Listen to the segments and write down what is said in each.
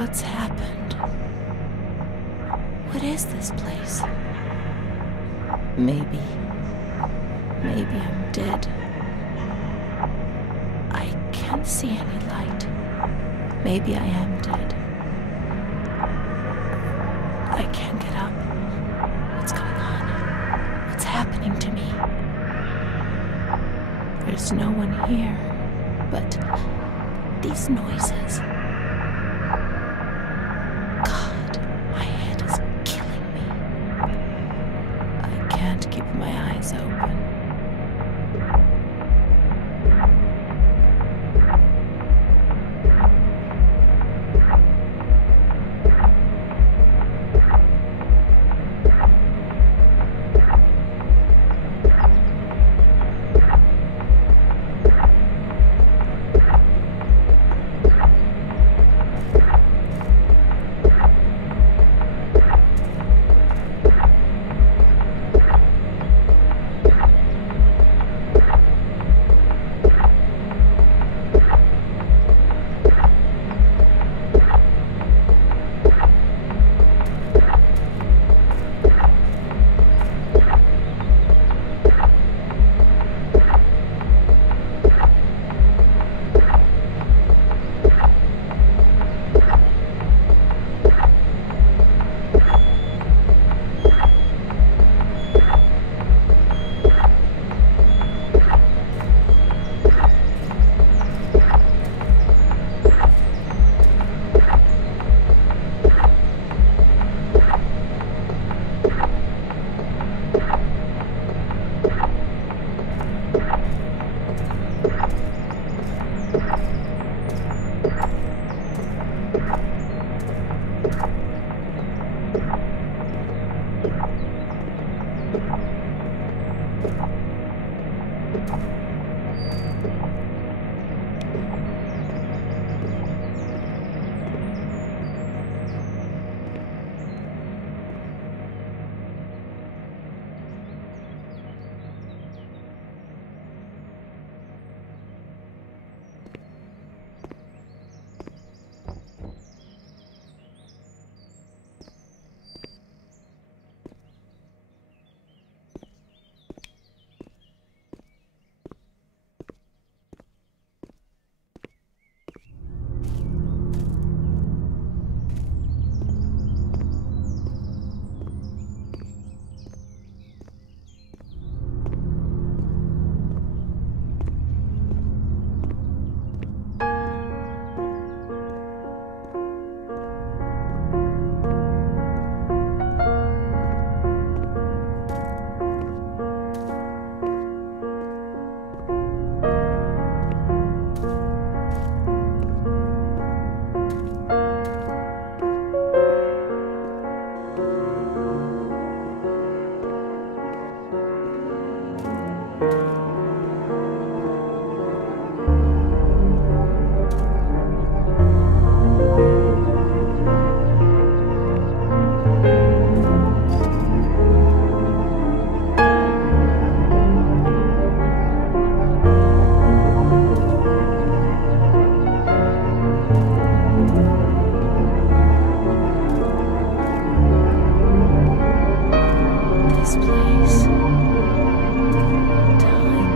What's happened? What is this place? Maybe I'm dead. I can't see any light. Maybe I am dead. I can't get up. What's going on? What's happening to me? There's no one here, but these noises. God, my head is killing me. I can't keep my eyes open. This place. Time.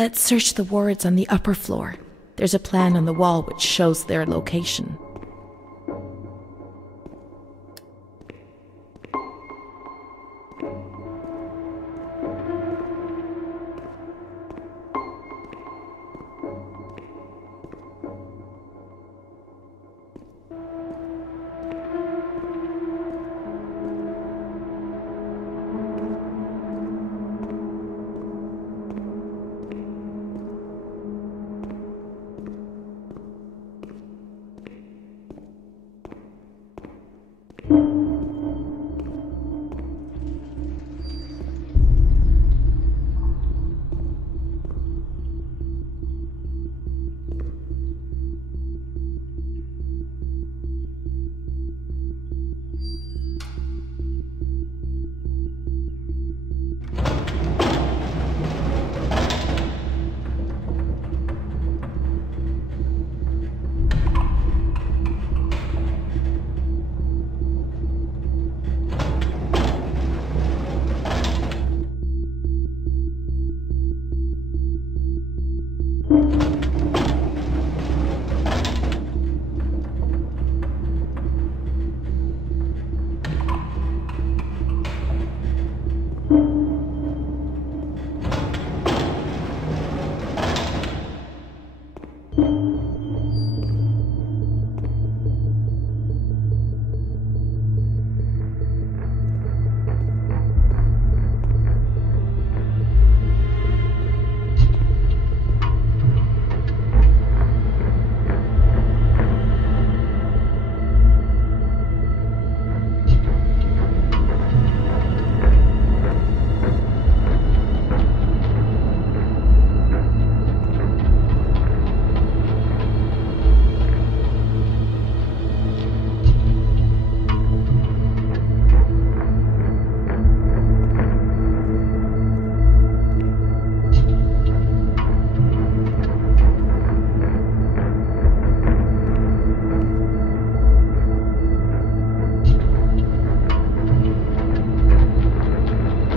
Let's search the wards on the upper floor. There's a plan on the wall which shows their location.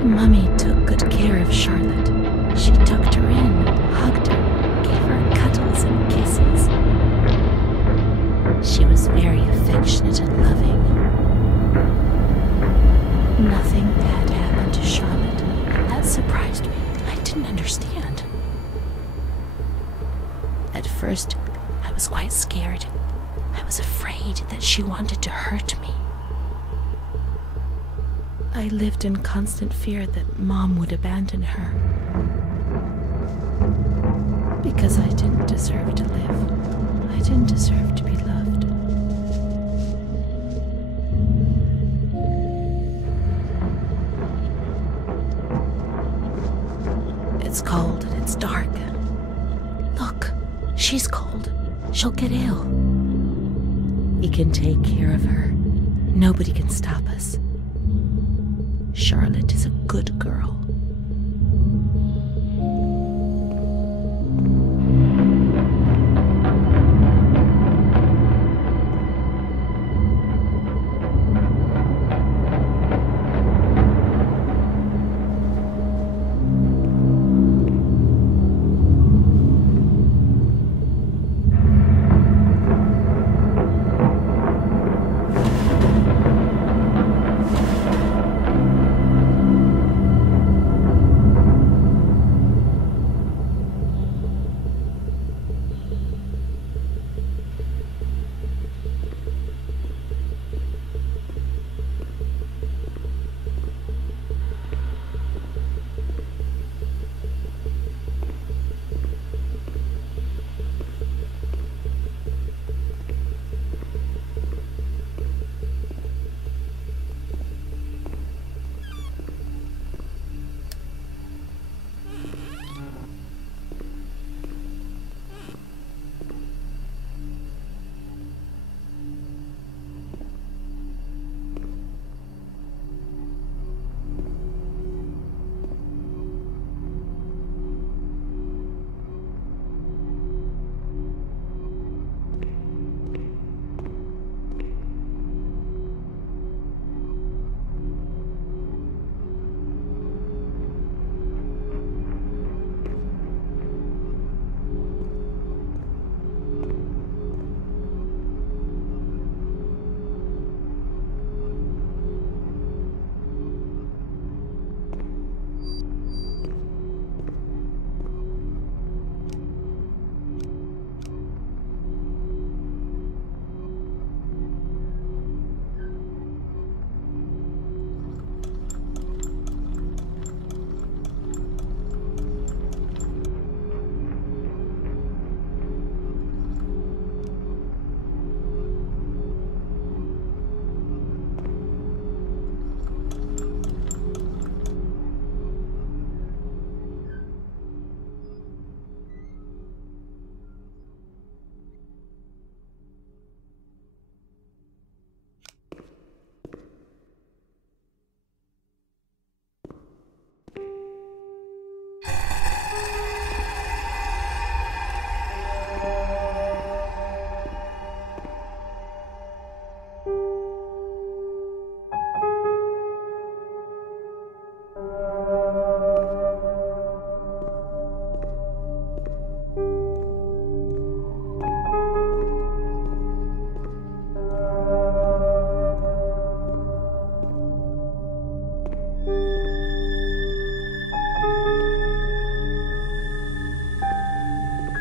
Mummy took good care of Charlotte. She tucked her in, hugged her, gave her cuddles and kisses. She was very affectionate and loving. Nothing bad happened to Charlotte, and that surprised me. I didn't understand. At first, I was quite scared. I was afraid that she wanted to hurt me. I lived in constant fear that Mom would abandon her. Because I didn't deserve to live. I didn't deserve to be loved. It's cold and it's dark. Look, she's cold. She'll get ill. We can take care of her. Nobody can stop us. Charlotte is a good girl.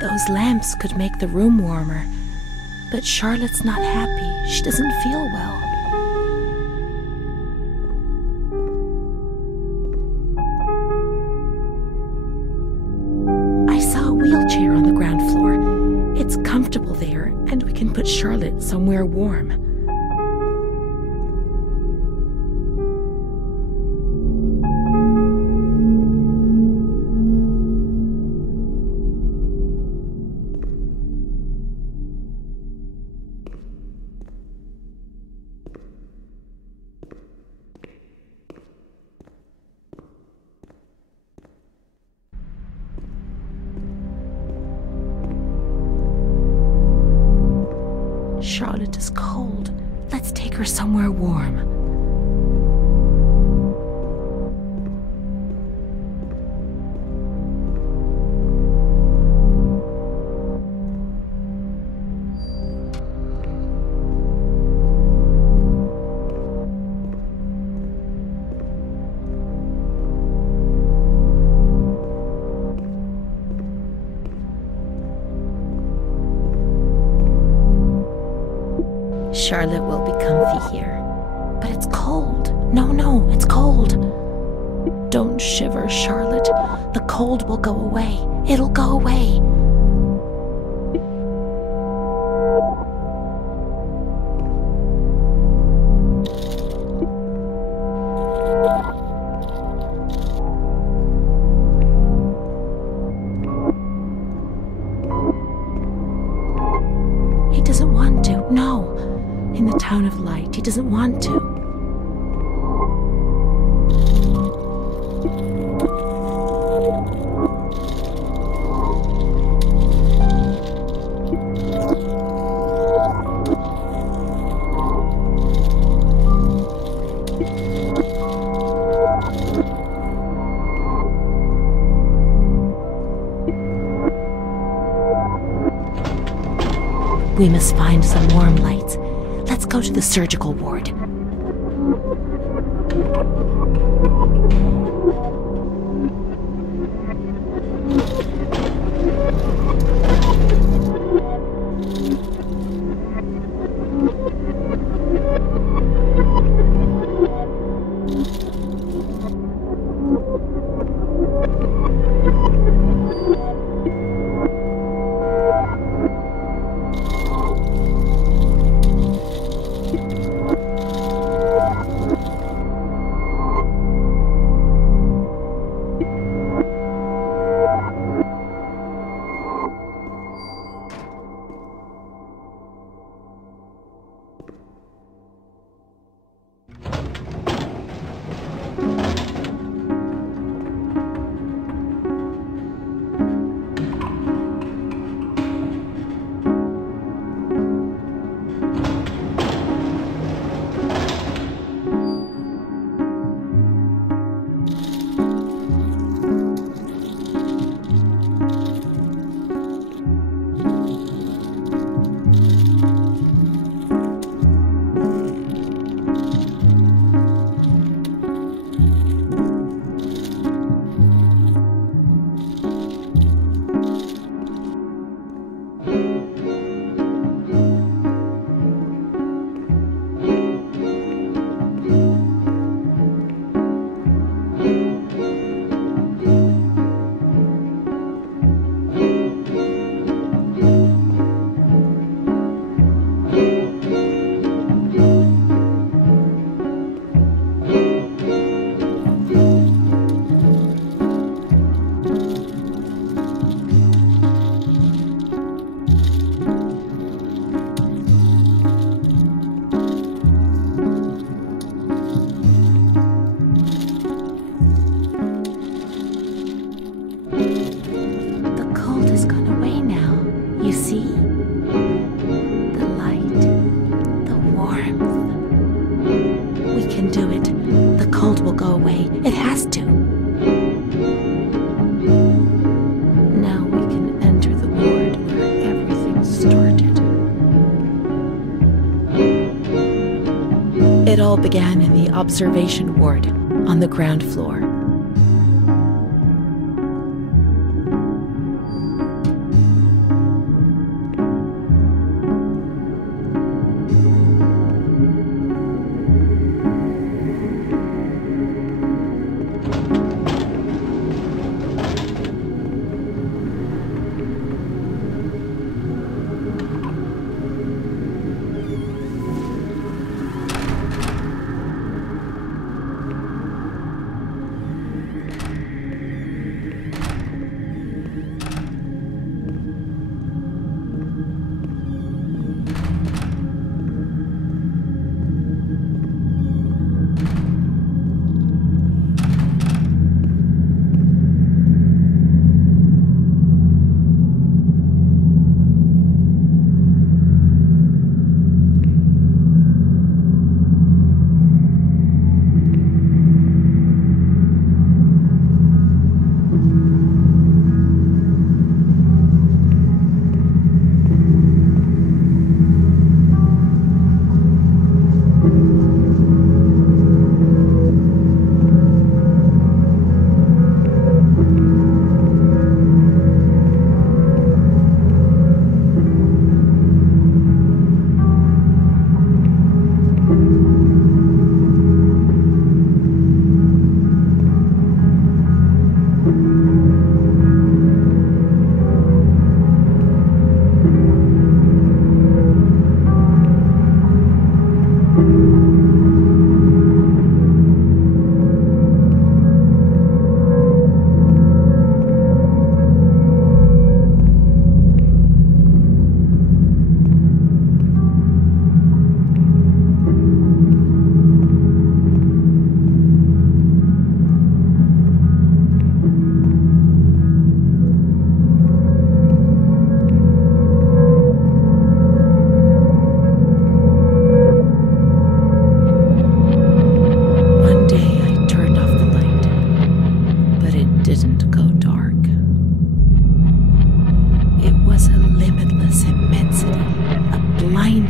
Those lamps could make the room warmer, but Charlotte's not happy. She doesn't feel well. I saw a wheelchair on the ground floor. It's comfortable there, and we can put Charlotte somewhere warm. Charlotte is cold. Let's take her somewhere warm. Charlotte will be comfy here. But it's cold. No, it's cold. Don't shiver, Charlotte. The cold will go away. It'll go away. He doesn't want to. No. In the town of light, he doesn't want to. We must find some warm lights. Let's go to the surgical ward. It all began in the observation ward on the ground floor.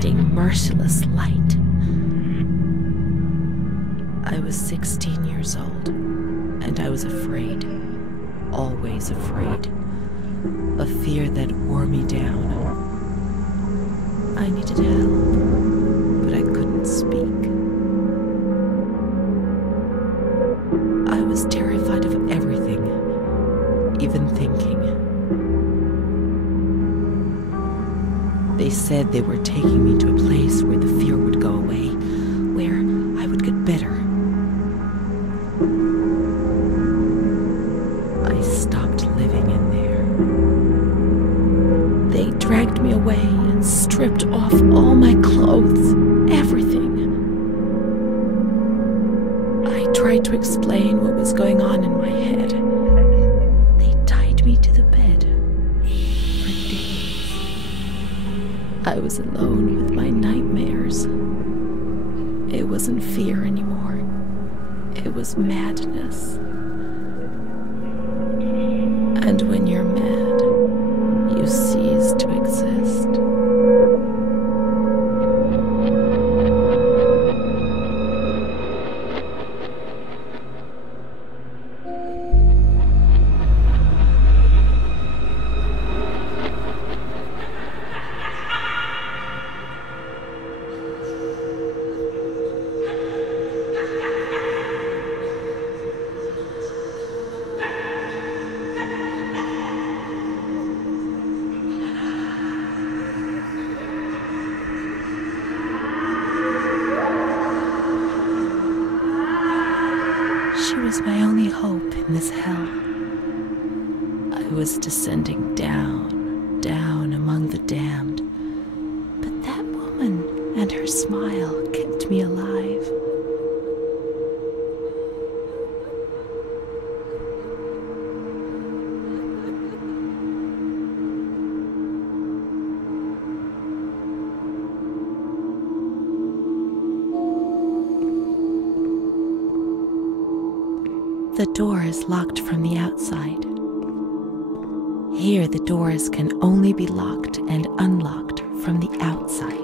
blinding, merciless light. I was 16 years old, and I was afraid, always afraid, a fear that wore me down. I needed help, but I couldn't speak. I was terrified of everything, even thinking. They said they were taking me to a place where the fear would go away, where I would get better. I stopped living in there. They dragged me away and stripped off all my clothes, everything. I tried to explain what was going on in my head. They tied me to the bed for days. I was alone with my nightmares. It wasn't fear anymore. It was madness. And when you're mad, you cease to exist. She was my only hope in this hell. I was descending down, down among the damned. But that woman and her smile kept me alive. The door is locked from the outside. Here, the doors can only be locked and unlocked from the outside.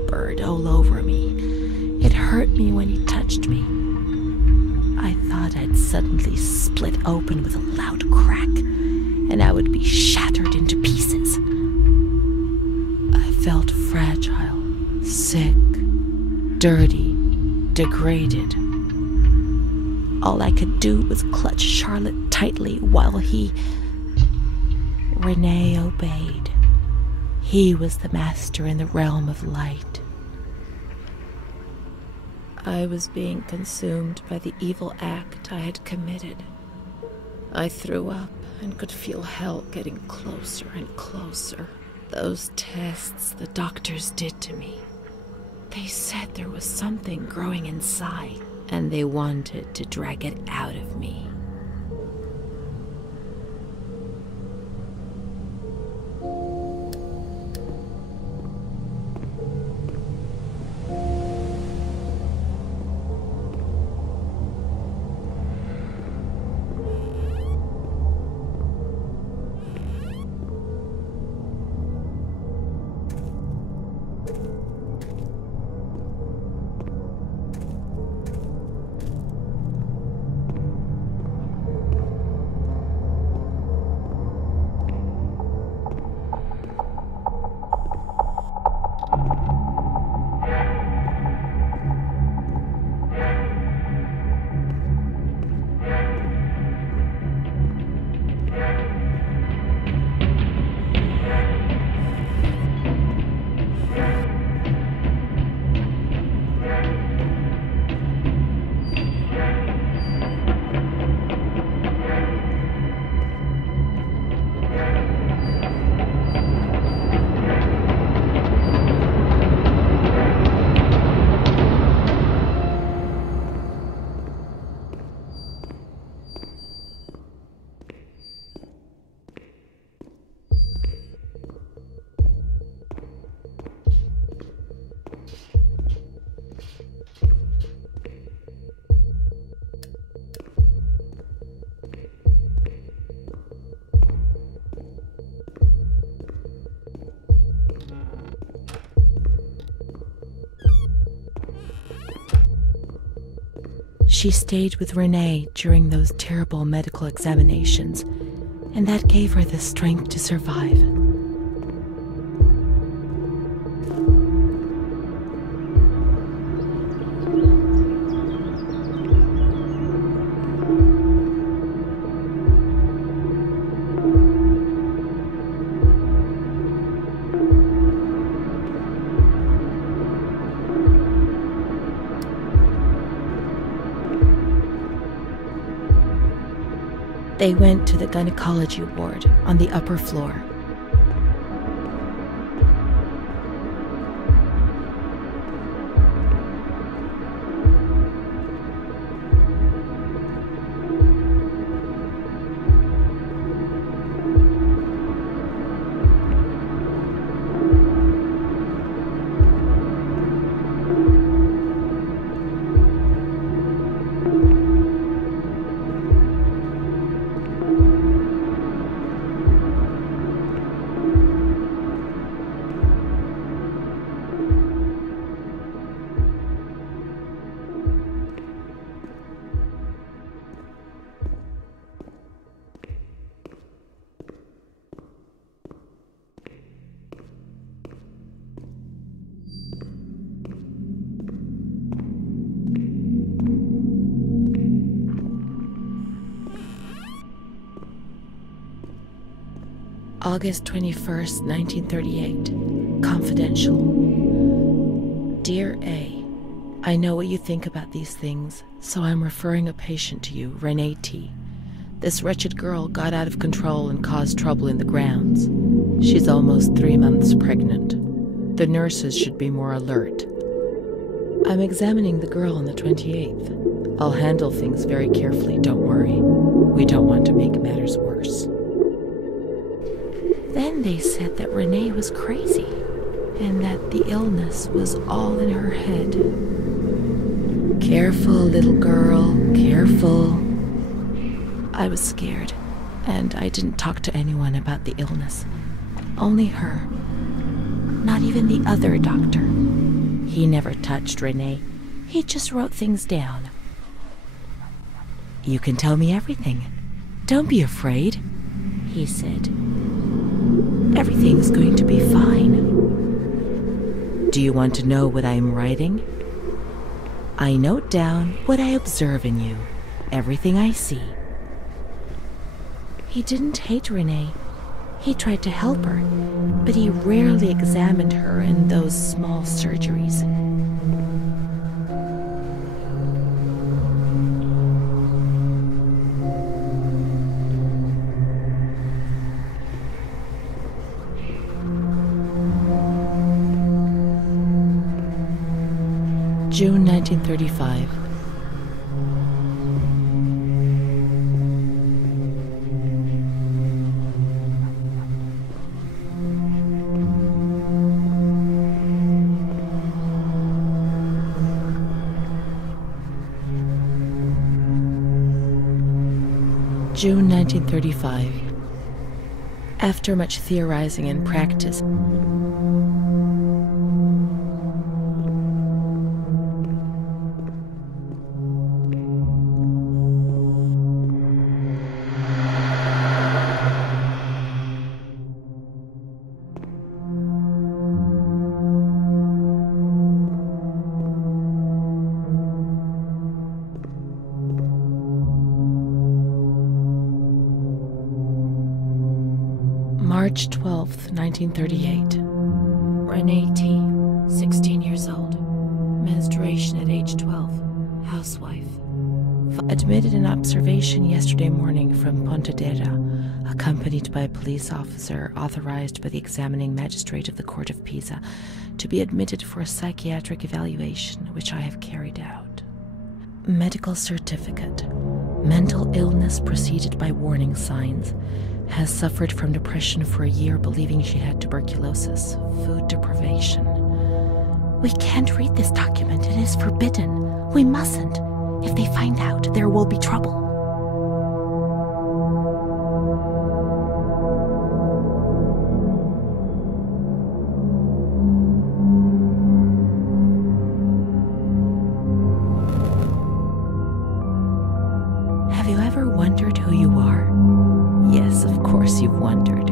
slobbered all over me. It hurt me when he touched me. I thought I'd suddenly split open with a loud crack, and I would be shattered into pieces. I felt fragile, sick, dirty, degraded. All I could do was clutch Charlotte tightly while Renee obeyed. He was the master in the realm of light. I was being consumed by the evil act I had committed. I threw up and could feel hell getting closer and closer. Those tests the doctors did to me. They said there was something growing inside, and they wanted to drag it out of me. She stayed with Renee during those terrible medical examinations, and that gave her the strength to survive. They went to the gynecology ward on the upper floor. August 21st, 1938. Confidential. Dear A, I know what you think about these things, so I'm referring a patient to you, Renee T. This wretched girl got out of control and caused trouble in the grounds. She's almost 3 months pregnant. The nurses should be more alert. I'm examining the girl on the 28th. I'll handle things very carefully, don't worry. We don't want to make matters worse. Then they said that Renee was crazy, and that the illness was all in her head. Careful, little girl, careful. I was scared, and I didn't talk to anyone about the illness. Only her. Not even the other doctor. He never touched Renee. He just wrote things down. "You can tell me everything. Don't be afraid," he said. "Everything's going to be fine." "Do you want to know what I'm writing?" "I note down what I observe in you, everything I see." He didn't hate Renee. He tried to help her, but he rarely examined her in those small surgeries. June 1935. June 1935. After much theorizing and practice, March 12th, 1938. Renee T., 16 years old. Menstruation at age 12. Housewife. Admitted in observation yesterday morning from Pontedera, accompanied by a police officer authorized by the examining magistrate of the Court of Pisa to be admitted for a psychiatric evaluation, which I have carried out. Medical certificate. Mental illness preceded by warning signs. Has suffered from depression for a year, believing she had tuberculosis. Food deprivation. We can't read this document. It is forbidden. We mustn't. If they find out, there will be trouble. Have you ever wondered who you are? Yes, of course you've wondered.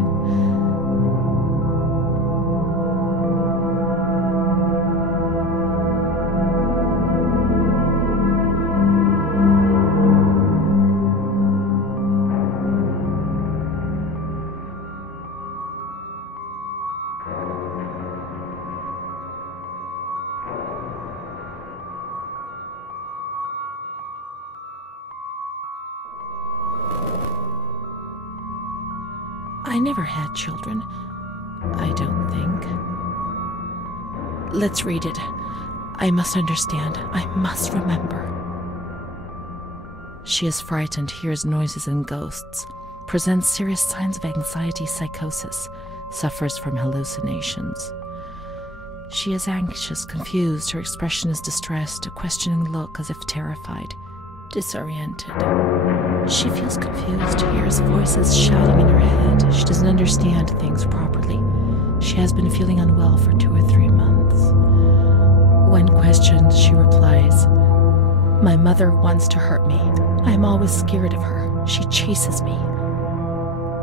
I never had children, I don't think. Let's read it. I must understand. I must remember. She is frightened, hears noises and ghosts, presents serious signs of anxiety psychosis, suffers from hallucinations. She is anxious, confused, her expression is distressed, a questioning look as if terrified, disoriented. She feels confused, hears voices shouting in her head. She doesn't understand things properly. She has been feeling unwell for 2 or 3 months. When questioned, she replies, "My mother wants to hurt me. I am always scared of her. She chases me."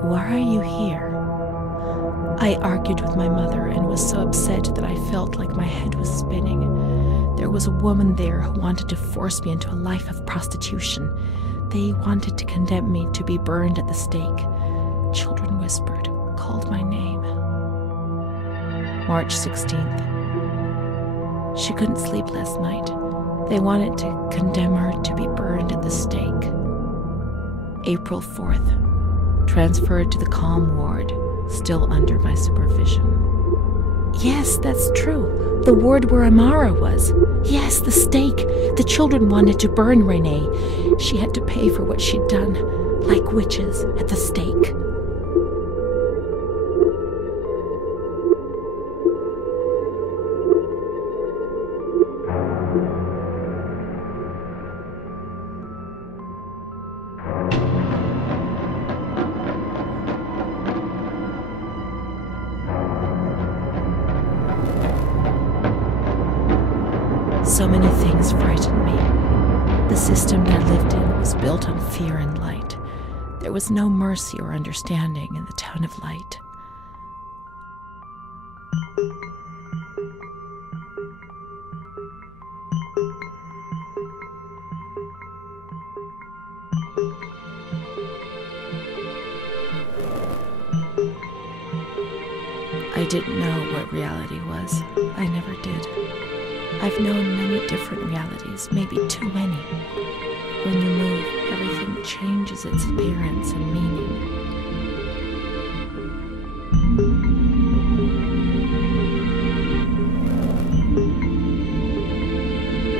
"Why are you here?" "I argued with my mother and was so upset that I felt like my head was spinning. There was a woman there who wanted to force me into a life of prostitution. They wanted to condemn me to be burned at the stake. Children whispered, called my name." March 16th. She couldn't sleep last night. They wanted to condemn her to be burned at the stake. April 4th. Transferred to the calm ward, still under my supervision. Yes, that's true. The ward where Amara was. Yes, the stake. The children wanted to burn Renee. She had to pay for what she'd done, like witches at the stake. So many things frightened me. The system that I lived in was built on fear and light. There was no mercy or understanding in the town of light. I didn't know what reality was. I never did. I've known many different realities, maybe too many. When you move, everything changes its appearance and meaning.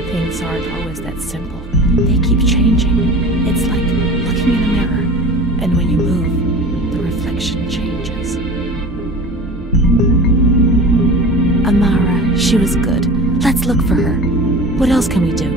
Things aren't always that simple. They keep changing. It's like looking in a mirror, and when you move, the reflection changes. Amara, she was good. Let's look for her. What else can we do?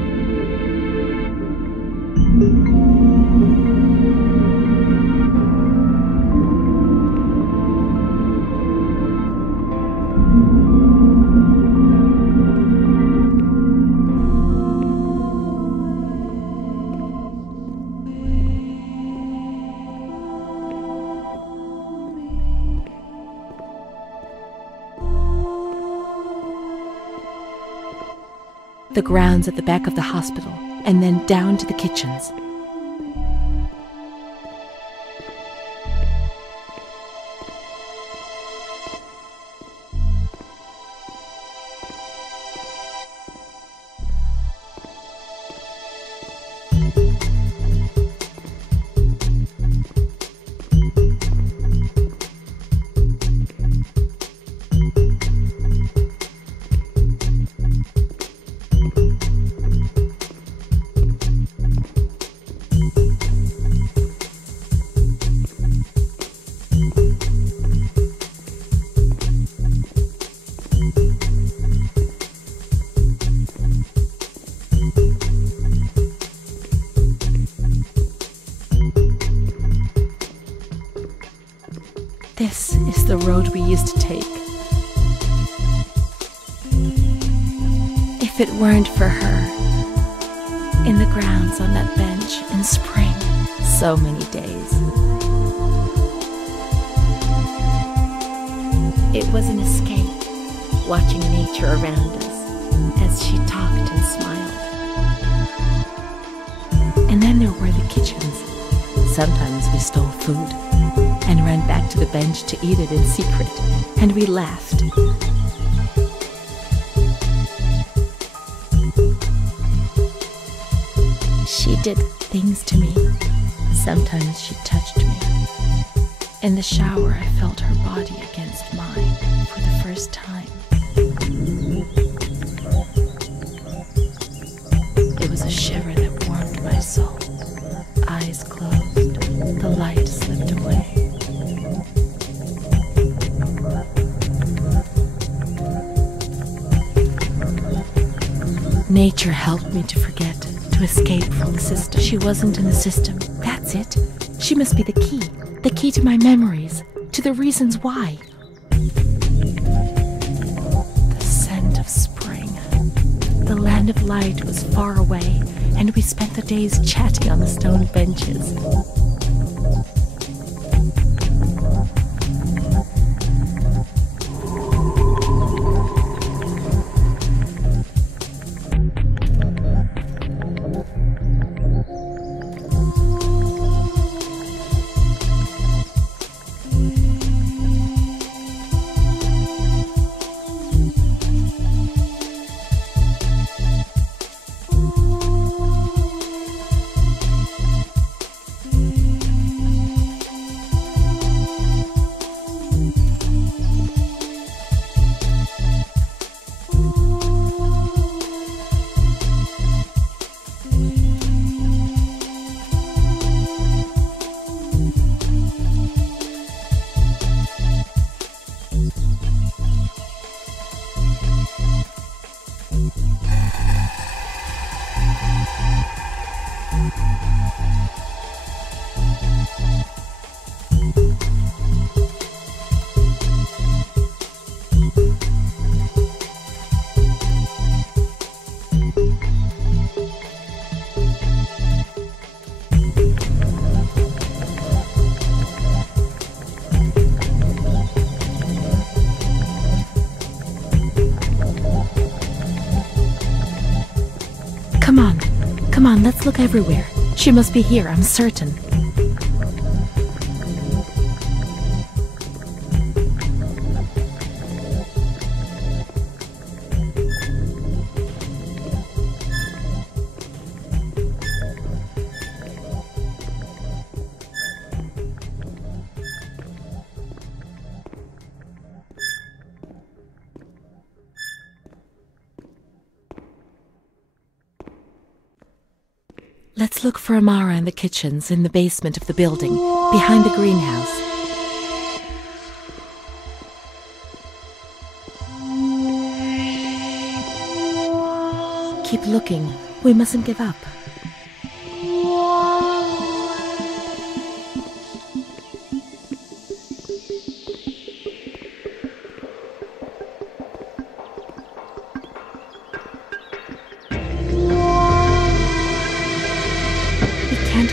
The grounds at the back of the hospital, and then down to the kitchens. This is the road we used to take. If it weren't for her, in the grounds on that bench in spring, so many days. It was an escape, watching nature around us as she talked and smiled. And then there were the kitchens. Sometimes we stole food and ran back to the bench to eat it in secret, and we laughed. She did things to me. Sometimes she touched me. In the shower, I felt her body against mine for the first time. It was a shiver that warmed my soul. Eyes closed, the light slipped away. Nature helped me to forget, to escape from the system. She wasn't in the system. That's it. She must be the key to my memories, to the reasons why. The scent of spring. The land of light was far away, and we spent the days chatting on the stone benches. on, let's look everywhere. She must be here, I'm certain. Let's look for Amara in the kitchens in the basement of the building, behind the greenhouse. Keep looking. We mustn't give up.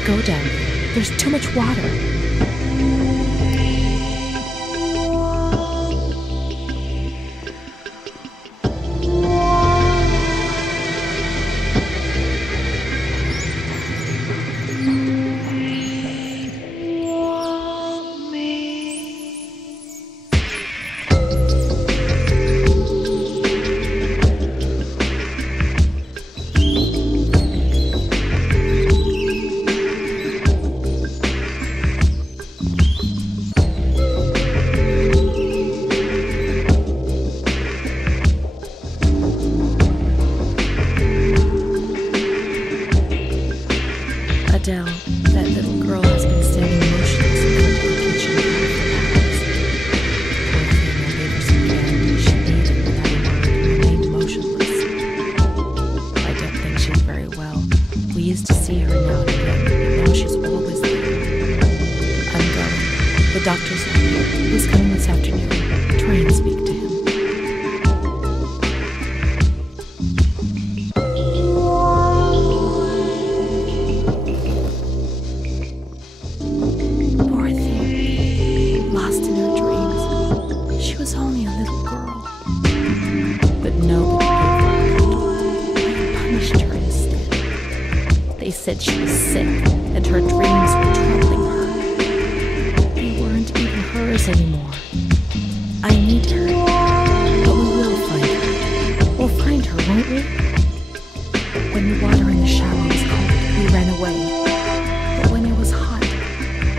Go down there. There's too much water. That little girl has been standing motionless in front of the kitchen for hours. Poor thing, I gave her some candy. She ate it without a word and remained motionless. I don't think she's very well. We used to see her now and again, but now she's always there. I'm going. The doctor's not here. He's coming this afternoon. Try and speak to him. They said she was sick, and her dreams were troubling her. They weren't even hers anymore. I need her, but we will find her. We'll find her, won't we? When the water in the shower was cold, we ran away. But when it was hot,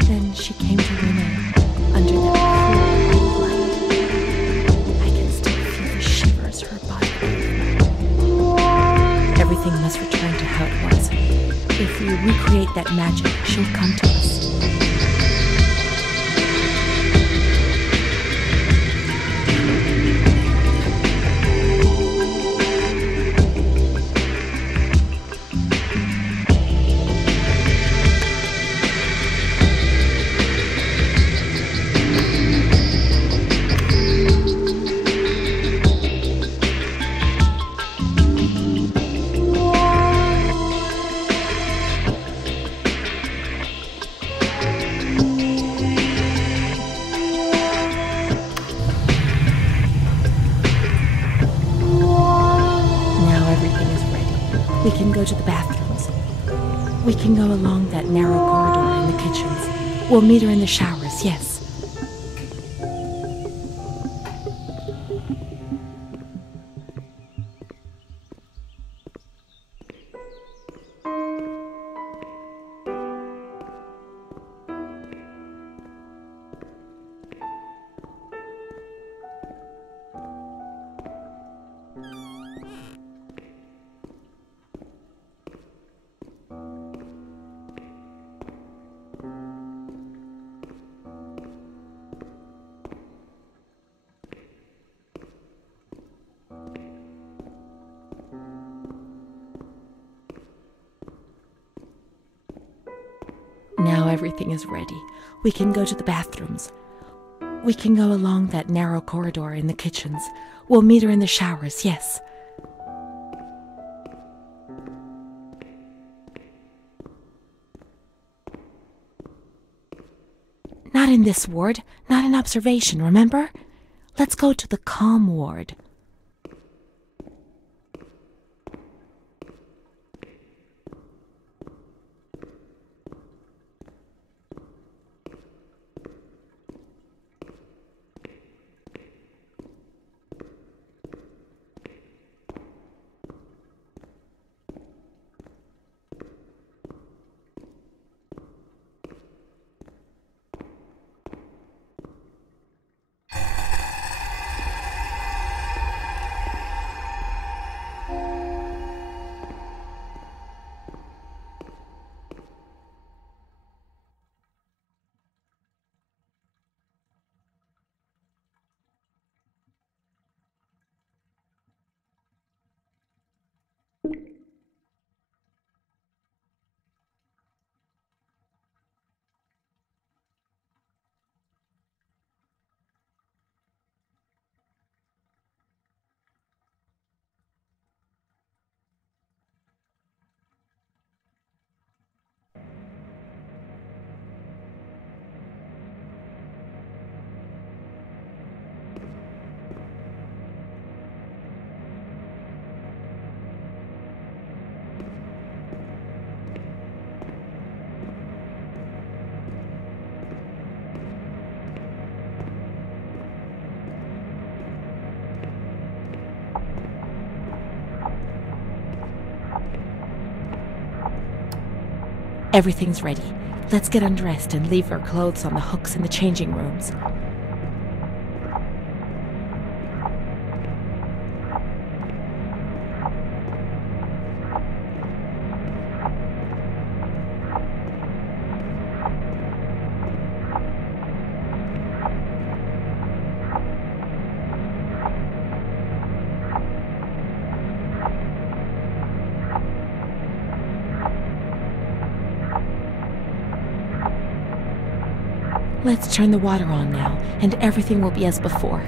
then she came to Renee, under that cool white light. I can still feel the shivers her body gave me. Everything must return to how it was. If we recreate that magic, she'll come to us. We can go to the bathrooms. We can go along that narrow corridor in the kitchens. We'll meet her in the showers, yes. Now everything is ready. We can go to the bathrooms. We can go along that narrow corridor in the kitchens. We'll meet her in the showers, yes. Not in this ward, not in observation, remember? Let's go to the calm ward. Everything's ready. Let's get undressed and leave our clothes on the hooks in the changing rooms. Let's turn the water on now, and everything will be as before.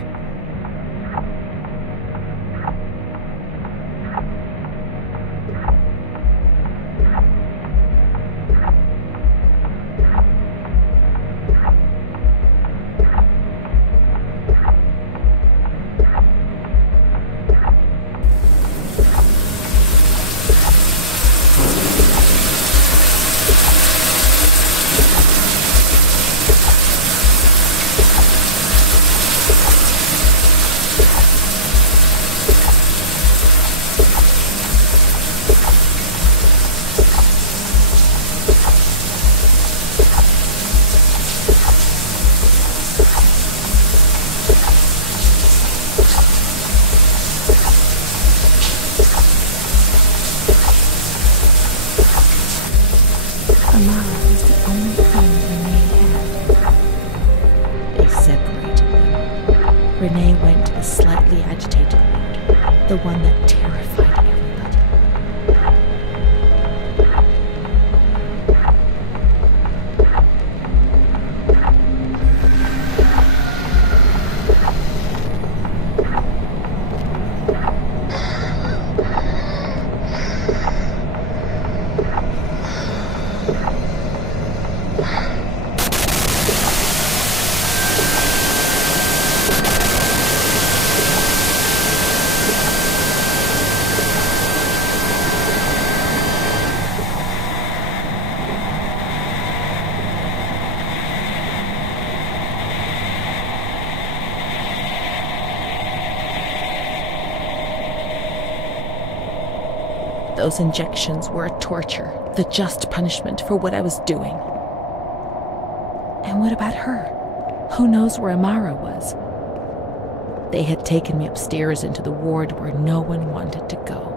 Amara was the only friend Renee had. They separated them. Renee went to the slightly agitated ward, the one that terrified everybody. Those injections were a torture, the just punishment for what I was doing. And what about her? Who knows where Amara was? They had taken me upstairs into the ward where no one wanted to go.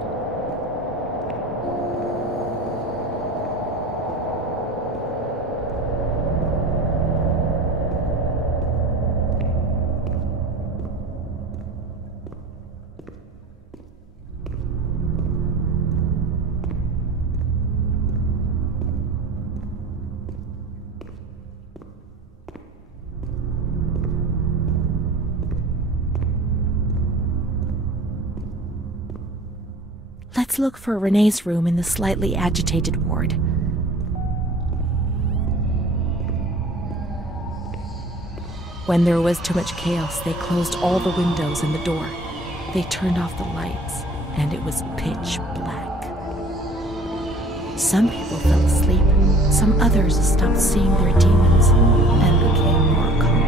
Let's look for Renee's room in the slightly agitated ward. When there was too much chaos, they closed all the windows and the door. They turned off the lights, and it was pitch black. Some people fell asleep. Some others stopped seeing their demons and became more calm.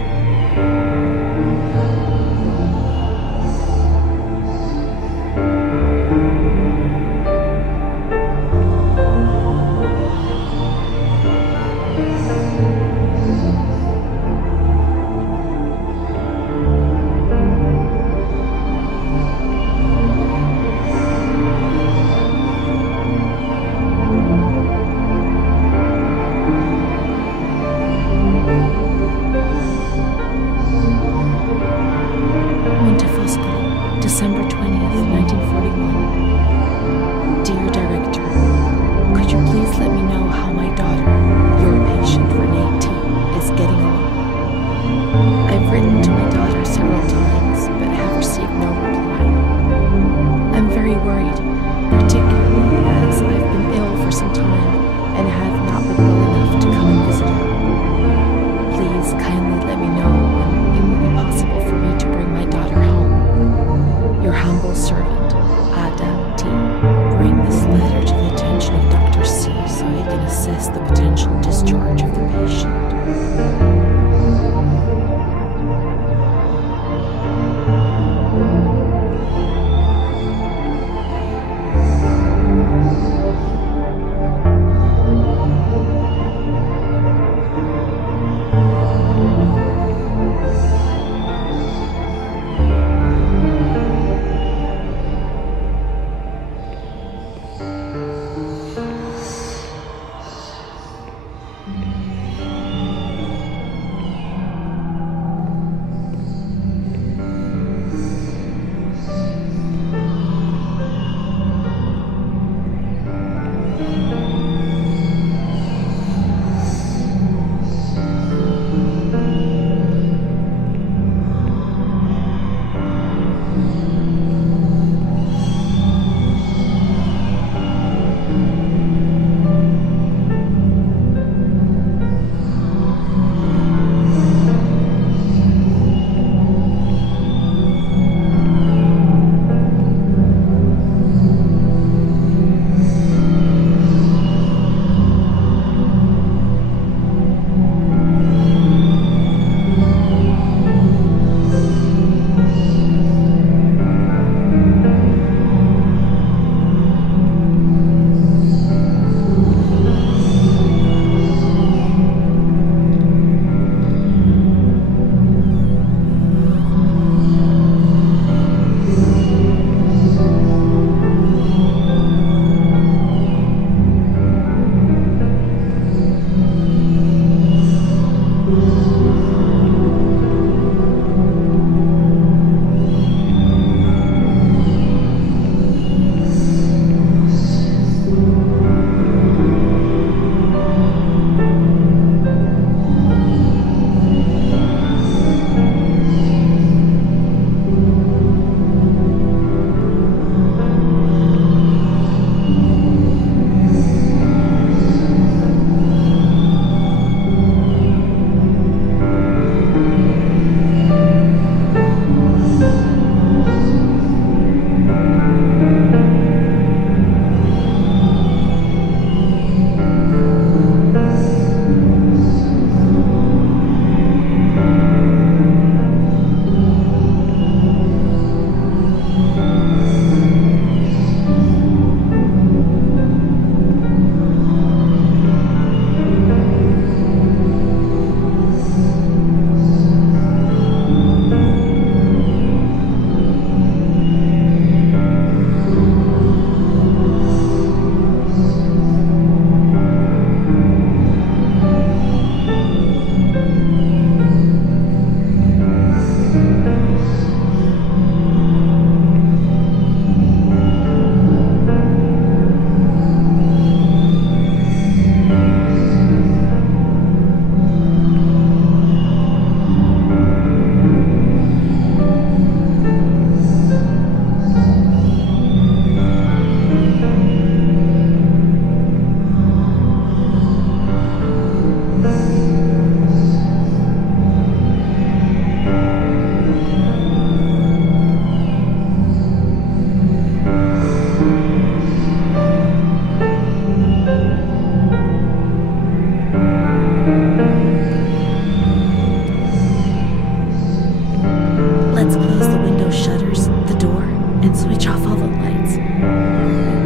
Switch off all the lights. I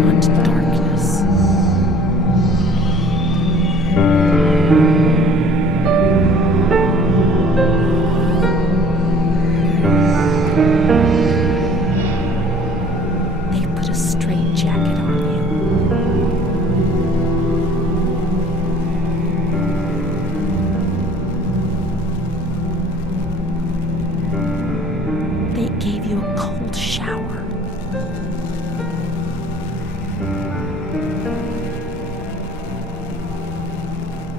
want darkness. They put a straight jacket on you. They gave you a cold shower.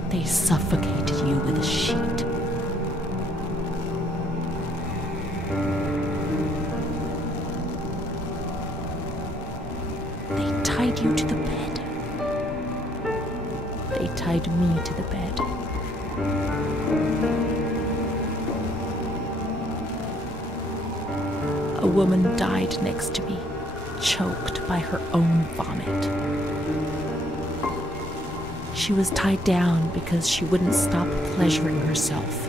They suffocated you with a sheet. They tied you to the bed. They tied me to the bed. A woman died next to me, choked by her own vomit. She was tied down because she wouldn't stop pleasuring herself.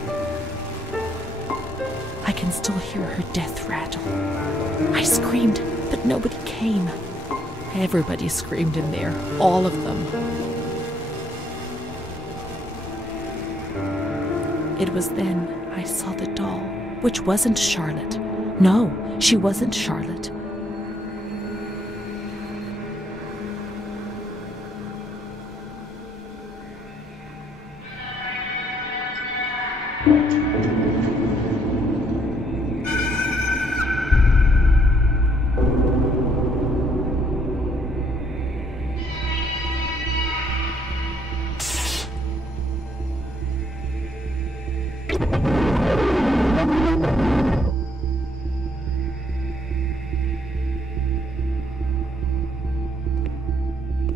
I can still hear her death rattle. I screamed, but nobody came. Everybody screamed in there, all of them. It was then I saw the doll, which wasn't Charlotte. No, she wasn't Charlotte.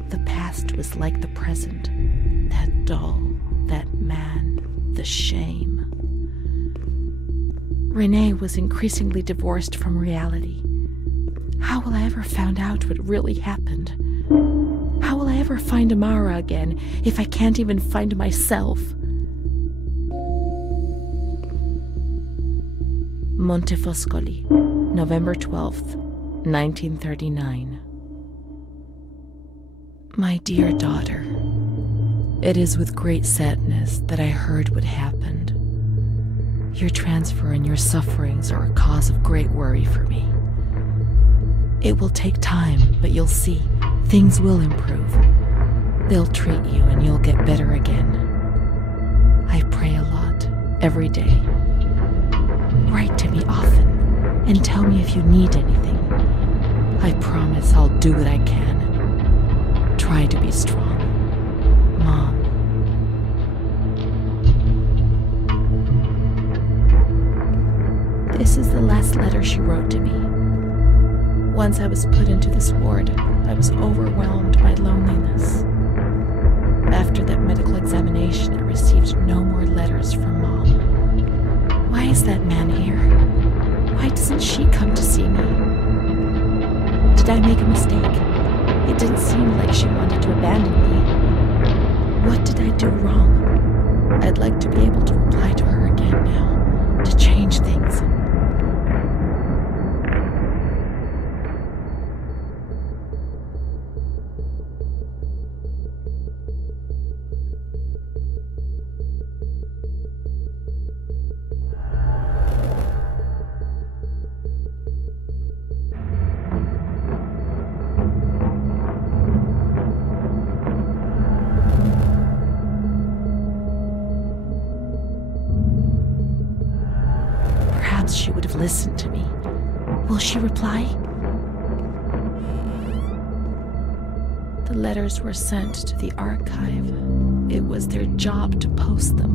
The past was like the present. That doll, that man, the shame. Renee was increasingly divorced from reality. How will I ever find out what really happened? How will I ever find Amara again if I can't even find myself? Montefoscoli, November 12th, 1939. My dear daughter, it is with great sadness that I heard what happened. Your transfer and your sufferings are a cause of great worry for me. It will take time, but you'll see, things will improve. They'll treat you and you'll get better again. I pray a lot, every day. Write to me often, and tell me if you need anything. I promise I'll do what I can. Try to be strong. Mom. This is the last letter she wrote to me. Once I was put into this ward, I was overwhelmed by loneliness. After that medical examination, I received no more letters from Mom. Why is that man here? Why doesn't she come to see me? Did I make a mistake? It didn't seem like she wanted to abandon me. What did I do wrong? I'd like to be able to reply to her again now, to change things. She would have listened to me. Will she reply? The letters were sent to the archive. It was their job to post them.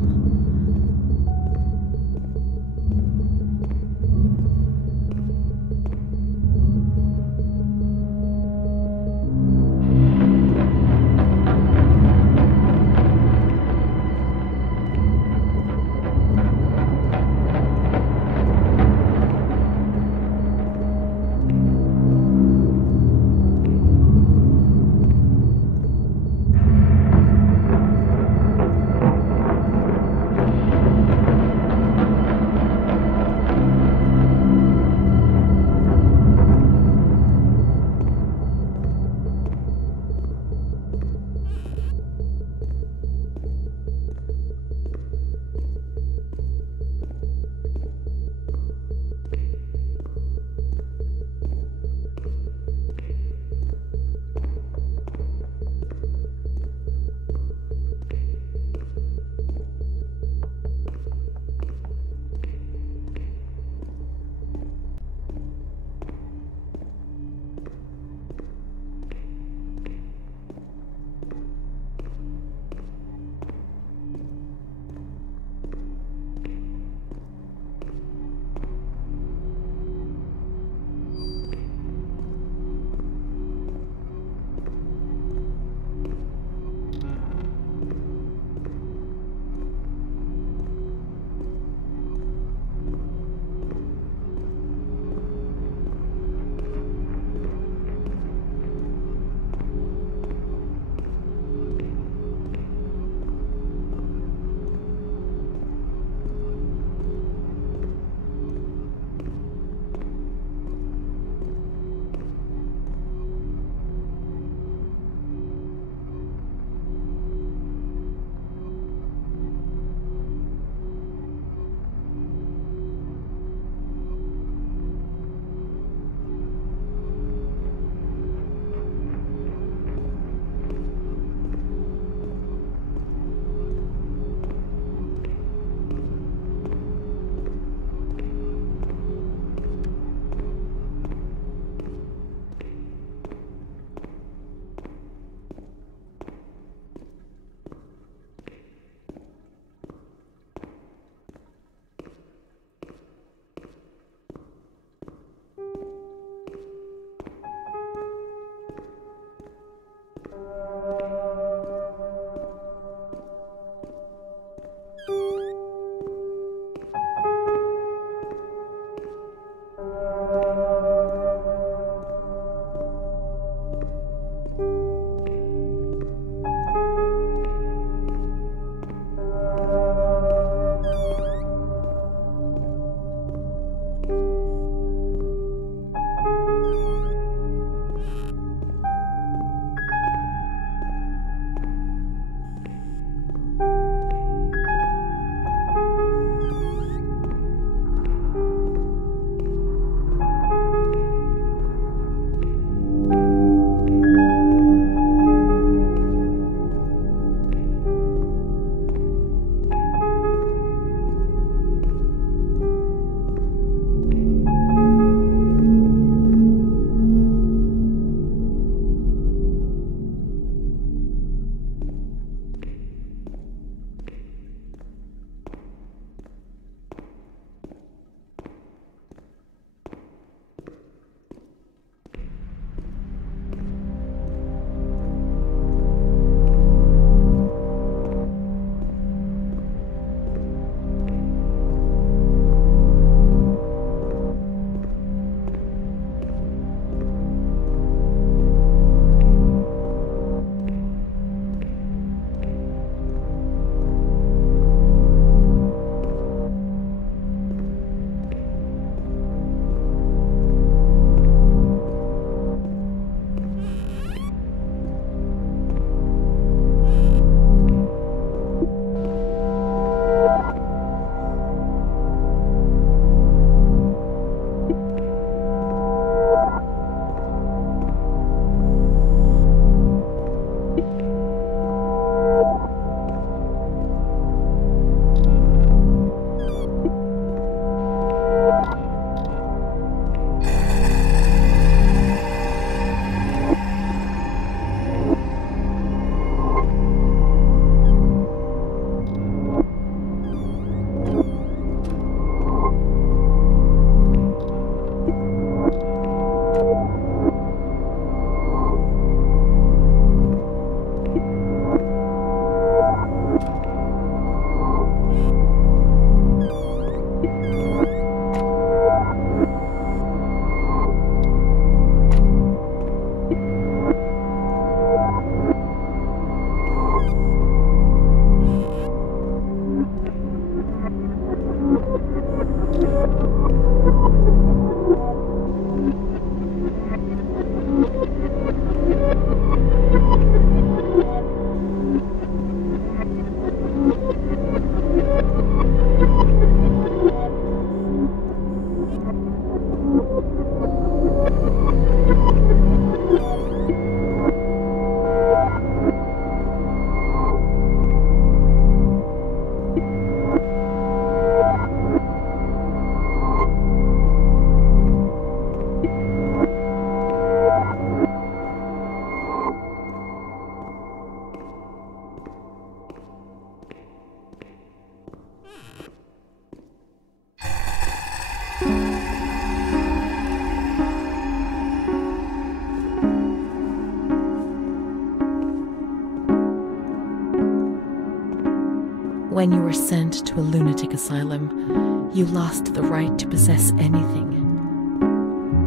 When you were sent to a lunatic asylum, you lost the right to possess anything.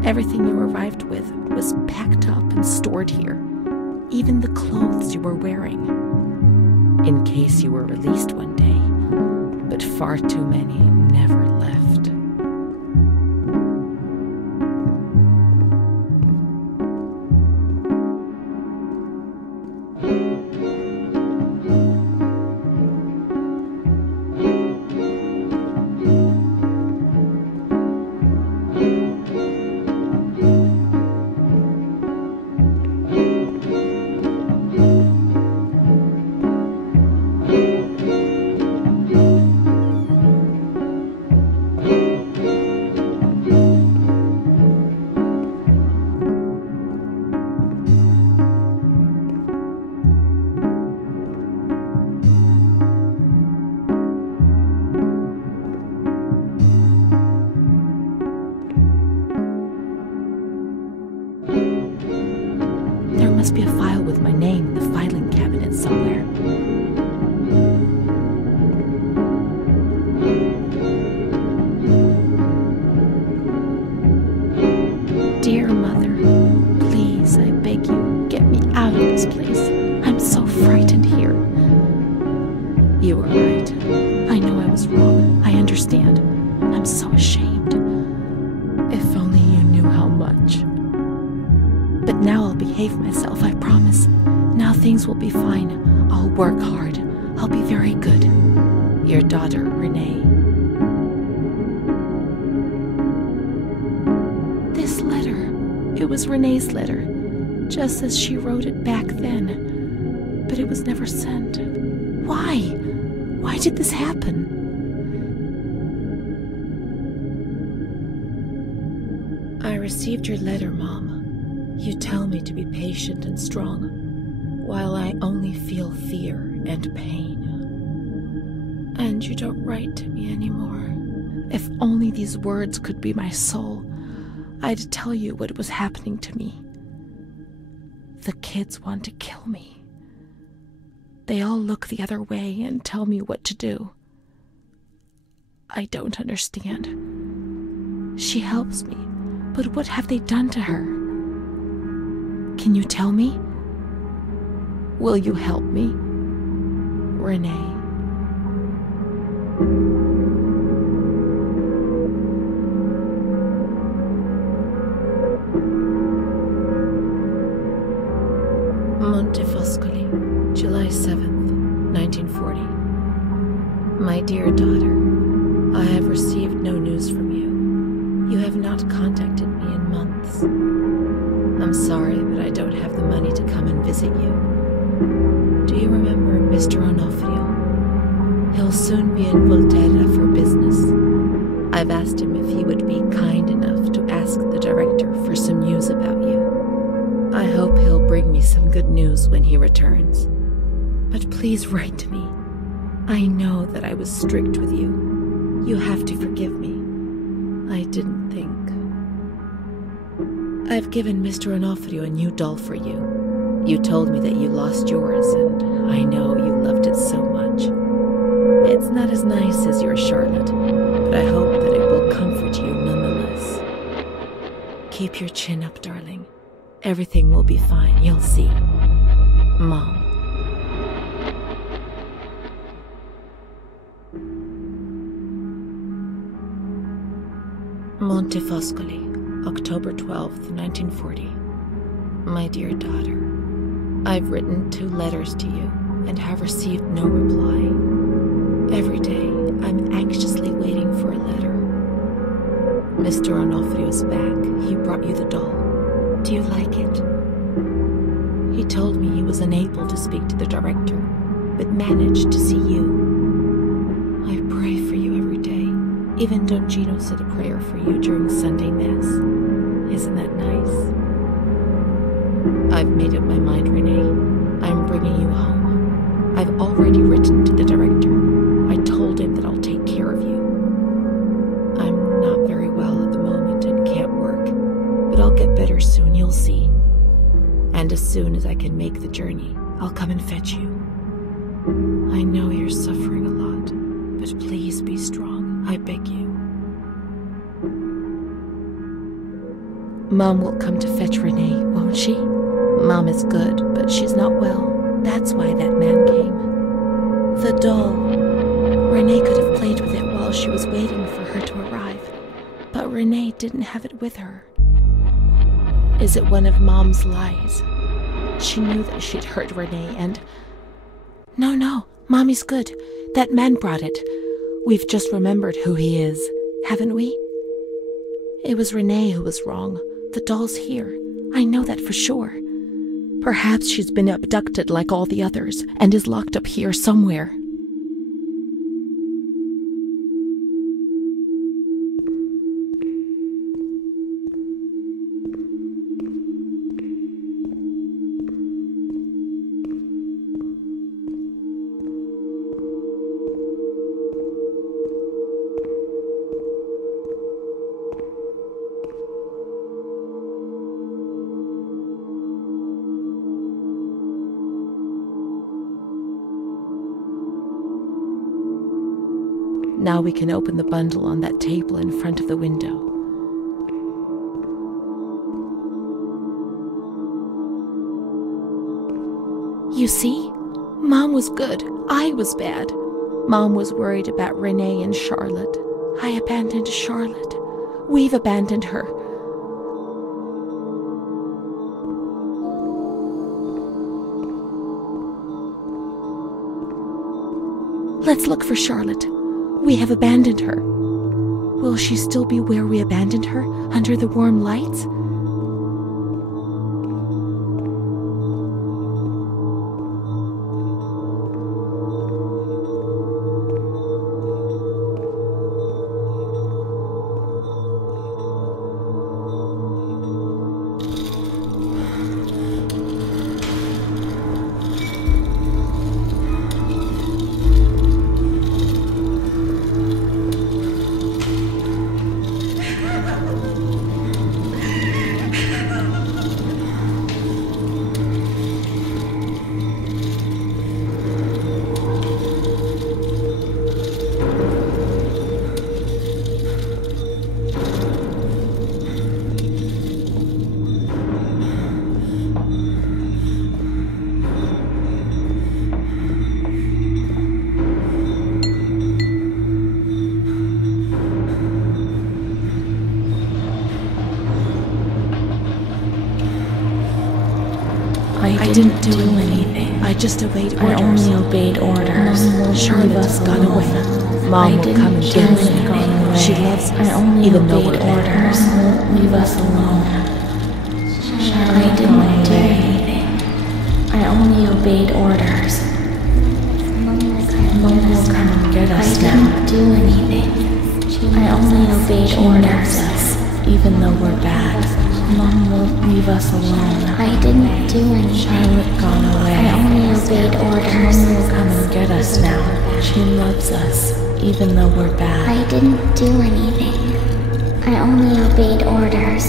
Everything you arrived with was packed up and stored here, even the clothes you were wearing, in case you were released one day, but far too many never left. There must be a file with my name in the filing cabinet somewhere. Dear Mother, please, I beg you, get me out of this place. I'm so frightened here. You were right. I know I was wrong. I understand. I'm so ashamed. If only you knew how much. But now I'll behave myself, I promise. Now things will be fine. I'll work hard. I'll be very good. Your daughter, Renee. This letter. It was Renee's letter, just as she wrote it back then. But it was never sent. Why? Why did this happen? I received your letter, Mom. You tell me to be patient and strong, while I only feel fear and pain. And you don't write to me anymore. If only these words could be my soul, I'd tell you what was happening to me. The kids want to kill me. They all look the other way and tell me what to do. I don't understand. She helps me, but what have they done to her? Can you tell me? Will you help me? Renee. Montefoscoli, July 7th, 1940. My dear daughter, I have received no news from you. You have not contacted me in months. I'm sorry, but I don't have the money to come and visit you. Do you remember Mr. Onofrio? He'll soon be in Volterra for business. I've asked him if he would be kind enough to ask the director for some news about you. I hope he'll bring me some good news when he returns. But please write to me. I know that I was strict with you. You have to forgive me. I didn't think. I've given Mr. Onofrio a new doll for you. You told me that you lost yours, and I know you loved it so much. It's not as nice as your Charlotte, but I hope that it will comfort you nonetheless. Keep your chin up, darling. Everything will be fine, you'll see. Mom. Montefoscoli, October 12th, 1940. My dear daughter, I've written 2 letters to you and have received no reply. Every day, I'm anxiously waiting for a letter. Mr. Onofrio's back. He brought you the doll. Do you like it? He told me he was unable to speak to the director, but managed to see you. I pray for you every day. Even Don Gino said a prayer for you during Sunday Mass. Isn't that nice? I've made up my mind, Renee. I'm bringing you home. I've already written to the director. I told him that I'll take care of you. I'm not very well at the moment and can't work, but I'll get better soon, you'll see. And as soon as I can make the journey, I'll come and fetch you. I know you're suffering a lot, but please be strong, I beg you. Mom will come to fetch Renee, won't she? Mom is good, but she's not well. That's why that man came. The doll. Renee could have played with it while she was waiting for her to arrive, but Renee didn't have it with her. Is it one of Mom's lies? She knew that she'd hurt Renee and... No, Mommy's good. That man brought it. We've just remembered who he is, haven't we? It was Renee who was wrong. The doll's here. I know that for sure. Perhaps she's been abducted like all the others and is locked up here somewhere. Now we can open the bundle on that table in front of the window. You see? Mom was good. I was bad. Mom was worried about Renee and Charlotte. I abandoned Charlotte. We've abandoned her. Let's look for Charlotte. We have abandoned her. Will she still be where we abandoned her, under the warm lights? I didn't do anything. I just obeyed orders. I only obeyed orders. Charlotte's gone away. Mom will come and get me. She loves us, even though we're orders. Leave us alone. I didn't do anything. I only obeyed orders. Mom will come and get us now. I didn't do anything. I only obeyed orders, even though we're bad. Mom won't leave us alone. I didn't do anything. Charlotte gone away. I only obeyed orders. Mom will come and get us now. She loves us, even though we're bad. I didn't do anything. I only obeyed orders.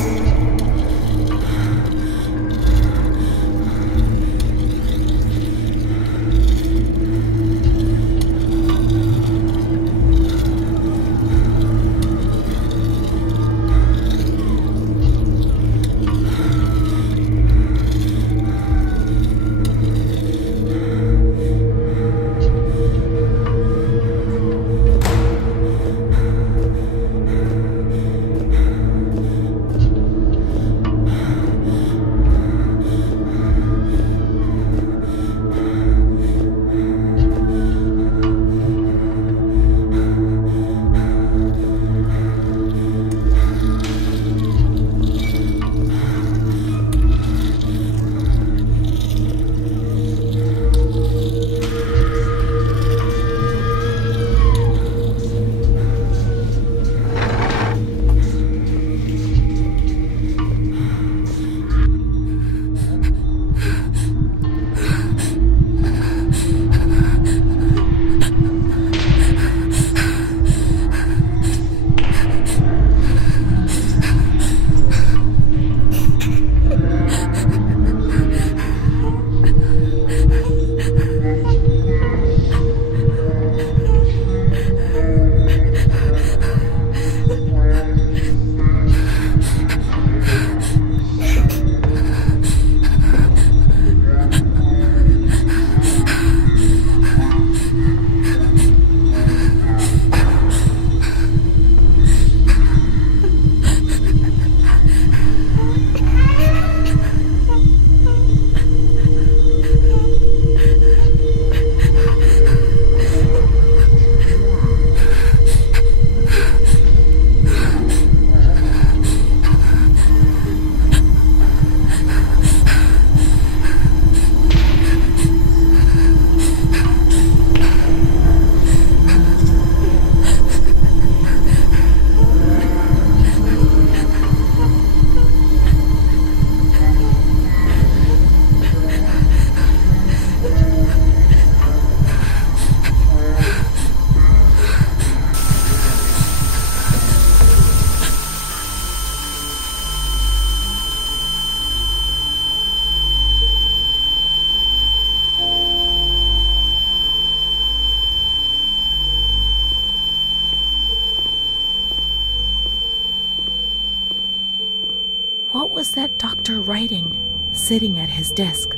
was that doctor writing, sitting at his desk?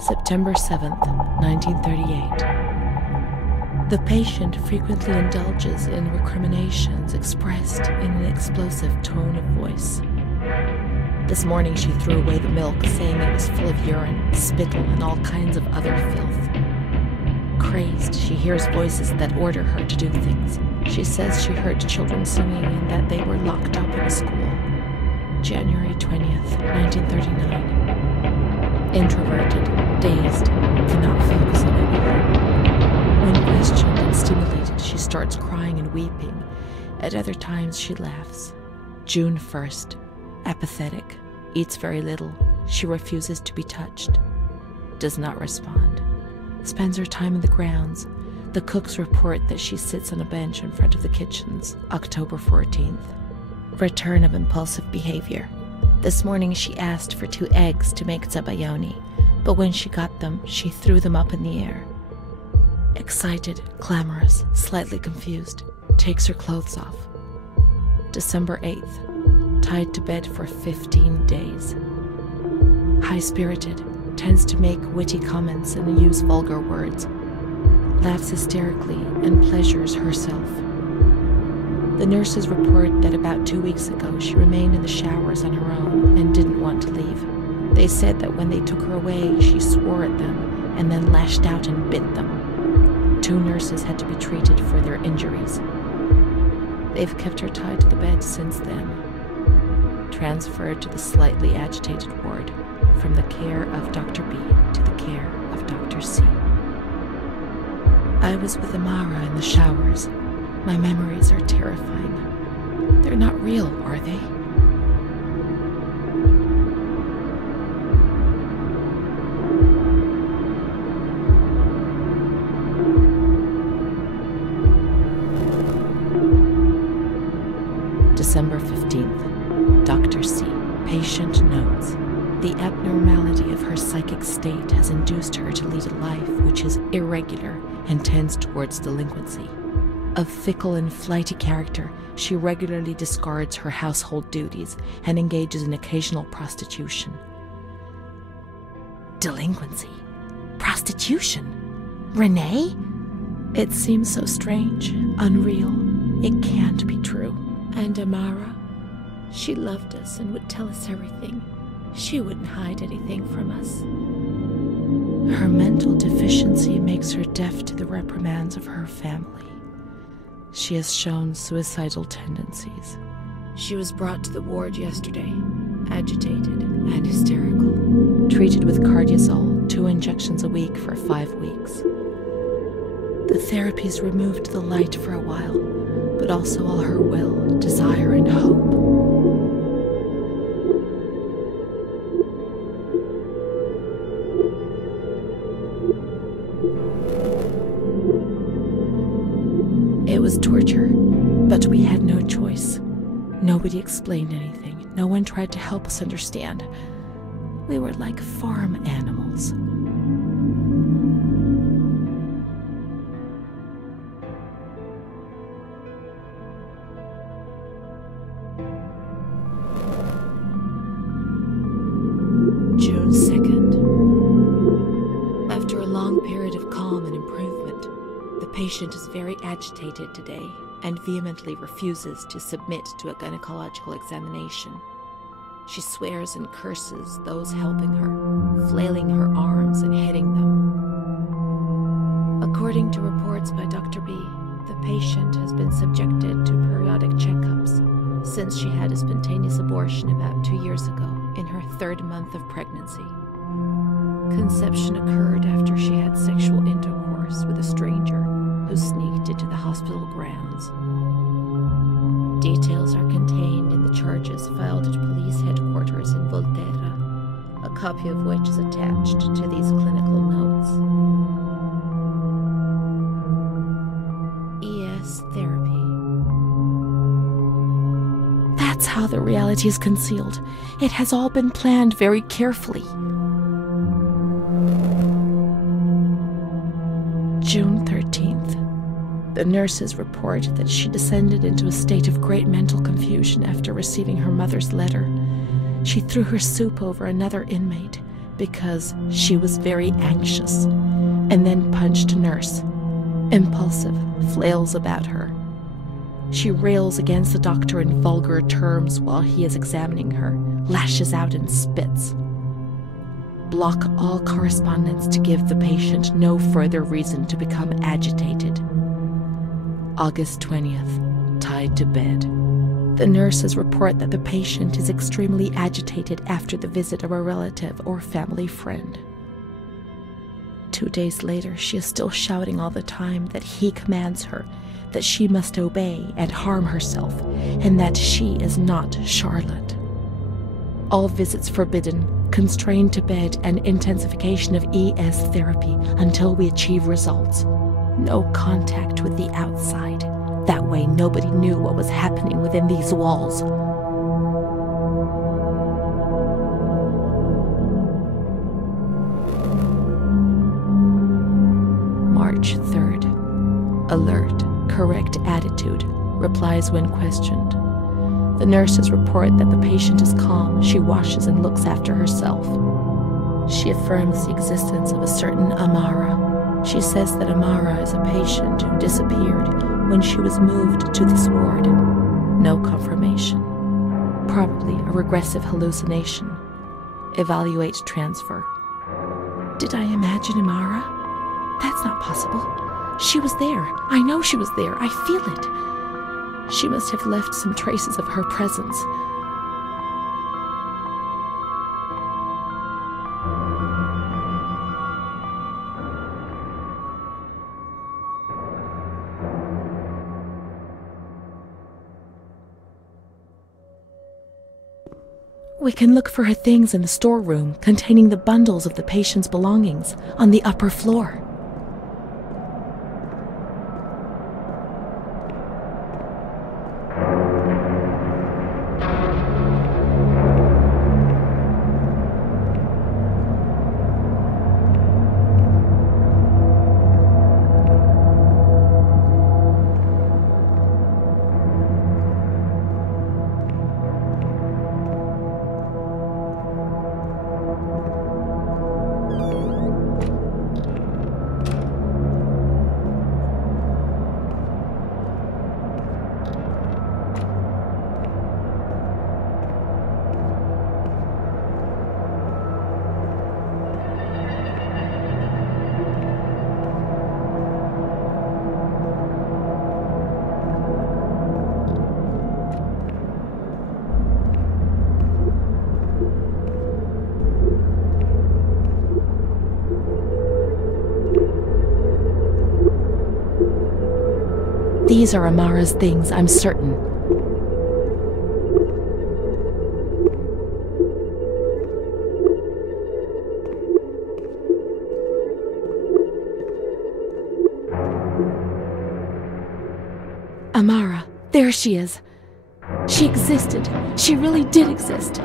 September 7th, 1938. The patient frequently indulges in recriminations expressed in an explosive tone of voice. This morning she threw away the milk, saying it was full of urine, spittle, and all kinds of other filth. Crazed, she hears voices that order her to do things. She says she heard children singing and that they were locked up in a school. January 20th, 1939. Introverted, dazed, cannot focus on anything. When questioned and stimulated, she starts crying and weeping. At other times, she laughs. June 1st. Apathetic. Eats very little. She refuses to be touched. Does not respond. Spends her time in the grounds. The cooks report that she sits on a bench in front of the kitchens. October 14th. Return of impulsive behavior. This morning she asked for 2 eggs to make zabayoni, but when she got them, she threw them up in the air. Excited, clamorous, slightly confused, takes her clothes off. December 8th, tied to bed for 15 days. High-spirited, tends to make witty comments and use vulgar words, laughs hysterically and pleasures herself. The nurses report that about 2 weeks ago she remained in the showers on her own and didn't want to leave. They said that when they took her away, she swore at them and then lashed out and bit them. 2 nurses had to be treated for their injuries. They've kept her tied to the bed since then. Transferred to the slightly agitated ward, from the care of Dr. B to the care of Dr. C. I was with Amara in the showers. My memories are terrifying. They're not real, are they? December 15th. Dr. C. Patient notes. The abnormality of her psychic state has induced her to lead a life which is irregular and tends towards delinquency. Of fickle and flighty character, she regularly discards her household duties and engages in occasional prostitution. Delinquency? Prostitution? Renee? It seems so strange, unreal. It can't be true. And Amara? She loved us and would tell us everything. She wouldn't hide anything from us. Her mental deficiency makes her deaf to the reprimands of her family. She has shown suicidal tendencies. She was brought to the ward yesterday, agitated and hysterical. Treated with cardiazol, 2 injections a week for 5 weeks. The therapies removed the light for a while, but also all her will, desire, and hope. It was torture, but we had no choice. Nobody explained anything. No one tried to help us understand. We were like farm animals. June 2nd. After a long period of calm and improvement, the patient is very agitated today and vehemently refuses to submit to a gynecological examination. She swears and curses those helping her, flailing her arms and hitting them. According to reports by Dr. B, the patient has been subjected to periodic checkups since she had a spontaneous abortion about 2 years ago in her 3rd month of pregnancy. Conception occurred after she had sexual intercourse with a stranger. who sneaked into the hospital grounds. Details are contained in the charges filed at police headquarters in Volterra, a copy of which is attached to these clinical notes. ES therapy. That's how the reality is concealed. It has all been planned very carefully. June 13th. The nurses report that she descended into a state of great mental confusion after receiving her mother's letter. She threw her soup over another inmate because she was very anxious, and then punched a nurse. Impulsive, flails about her. She rails against the doctor in vulgar terms while he is examining her, lashes out and spits. Block all correspondence to give the patient no further reason to become agitated. August 20th, tied to bed. The nurses report that the patient is extremely agitated after the visit of a relative or family friend. 2 days later, she is still shouting all the time that he commands her, that she must obey and harm herself, and that she is not Charlotte. All visits forbidden, constrained to bed, and intensification of ES therapy until we achieve results. No contact with the outside. That way nobody knew what was happening within these walls. March 3rd. Alert, correct attitude, replies when questioned. The nurses report that the patient is calm. She washes and looks after herself. She affirms the existence of a certain Amara. She says that Amara is a patient who disappeared when she was moved to this ward. No confirmation. Probably a regressive hallucination. Evaluate transfer. Did I imagine Amara? That's not possible. She was there. I know she was there. I feel it. She must have left some traces of her presence. We can look for her things in the storeroom containing the bundles of the patient's belongings on the upper floor. These are Amara's things, I'm certain. Amara, there she is. She existed. She really did exist.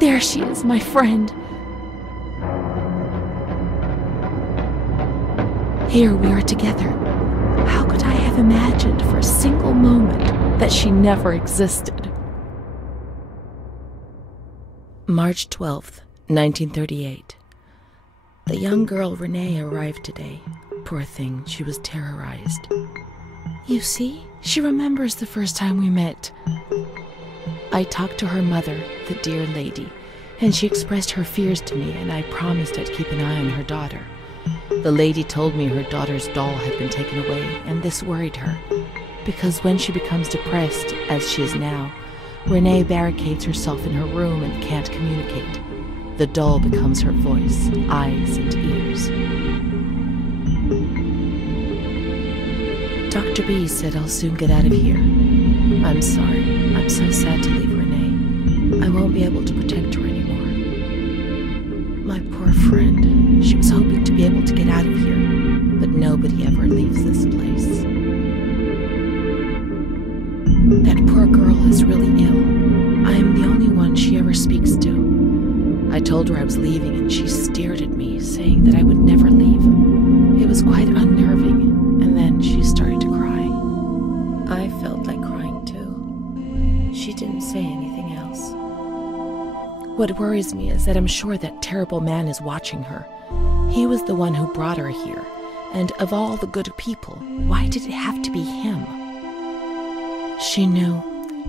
There she is, my friend. Here we are together. How could I have imagined for a single moment that she never existed? March 12th, 1938. The young girl Renee arrived today. Poor thing, she was terrorized. You see, she remembers the first time we met. I talked to her mother, the dear lady, and she expressed her fears to me, and I promised I'd keep an eye on her daughter. The lady told me her daughter's doll had been taken away, and this worried her, because when she becomes depressed, as she is now, Renee barricades herself in her room and can't communicate. The doll becomes her voice, eyes, and ears. Dr. B said I'll soon get out of here. I'm sorry. I'm so sad to leave Renee. I won't be able to protect her anymore. My poor friend. She was hoping to be able to get out of here, but nobody ever leaves this place. That poor girl is really ill. I am the only one she ever speaks to. I told her I was leaving and she stared at me, saying that I would never leave. It was quite unnerving, and then she started to cry. I felt like crying too. She didn't say anything else. What worries me is that I'm sure that terrible man is watching her. He was the one who brought her here, and of all the good people, why did it have to be him? She knew.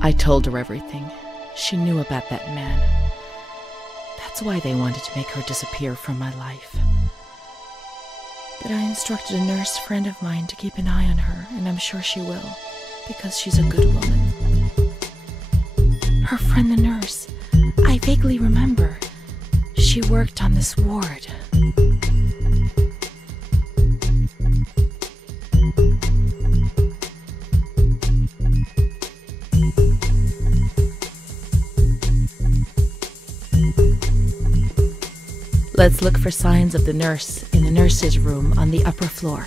I told her everything. She knew about that man. That's why they wanted to make her disappear from my life. But I instructed a nurse friend of mine to keep an eye on her, and I'm sure she will, because she's a good woman. Her friend the nurse, I vaguely remember. She worked on this ward. Let's look for signs of the nurse in the nurse's room on the upper floor.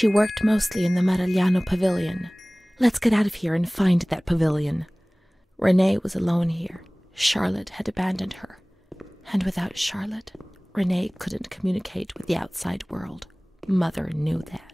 She worked mostly in the Maragliano pavilion. Let's get out of here and find that pavilion. Renee was alone here. Charlotte had abandoned her. And without Charlotte, Renee couldn't communicate with the outside world. Mother knew that.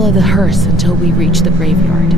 follow the hearse until we reach the graveyard.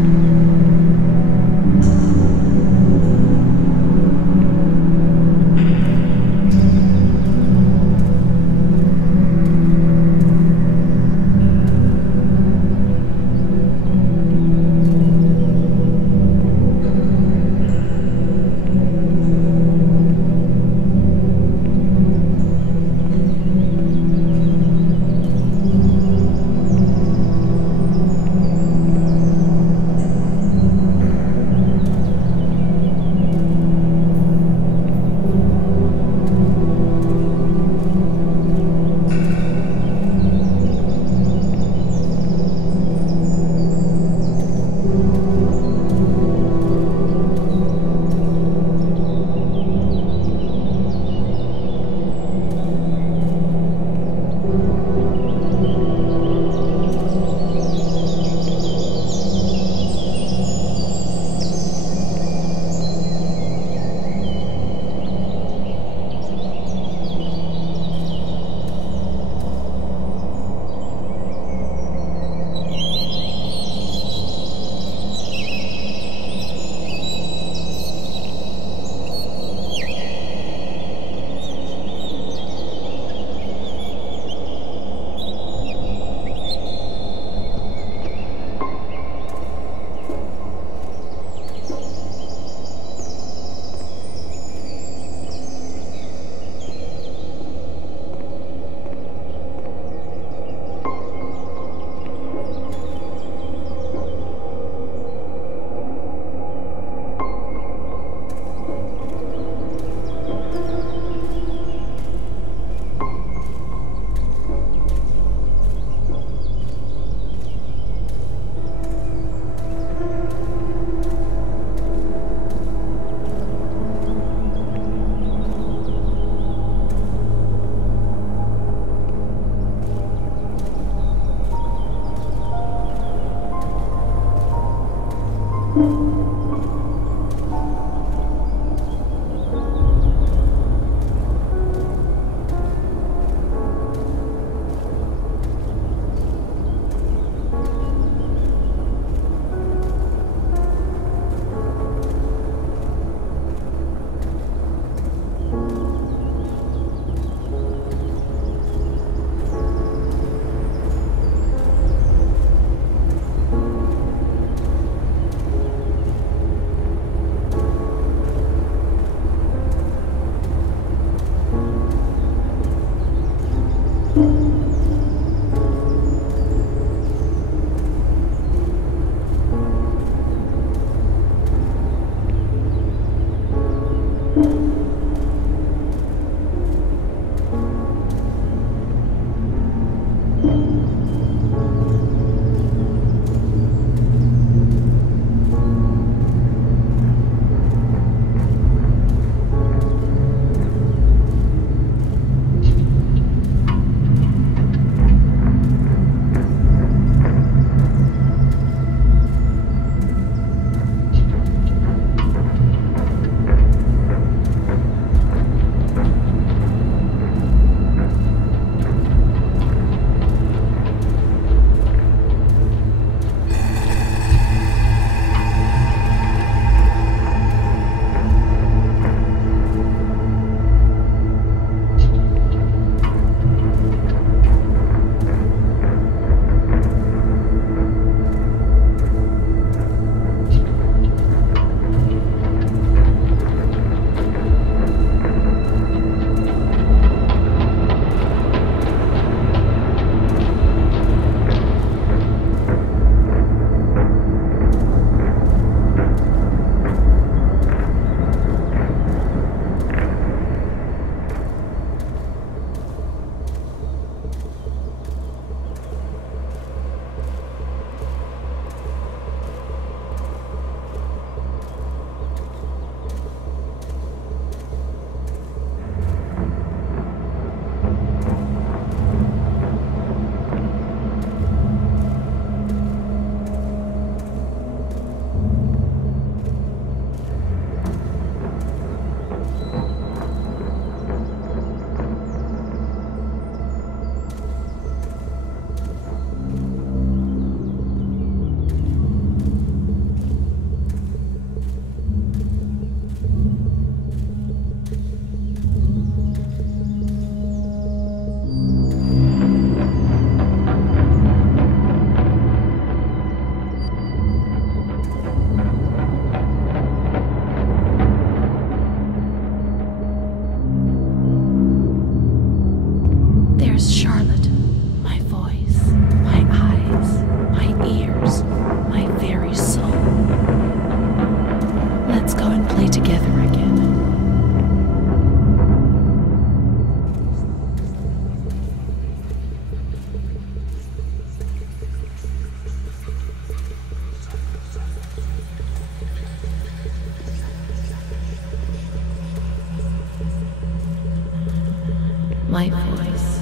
My voice.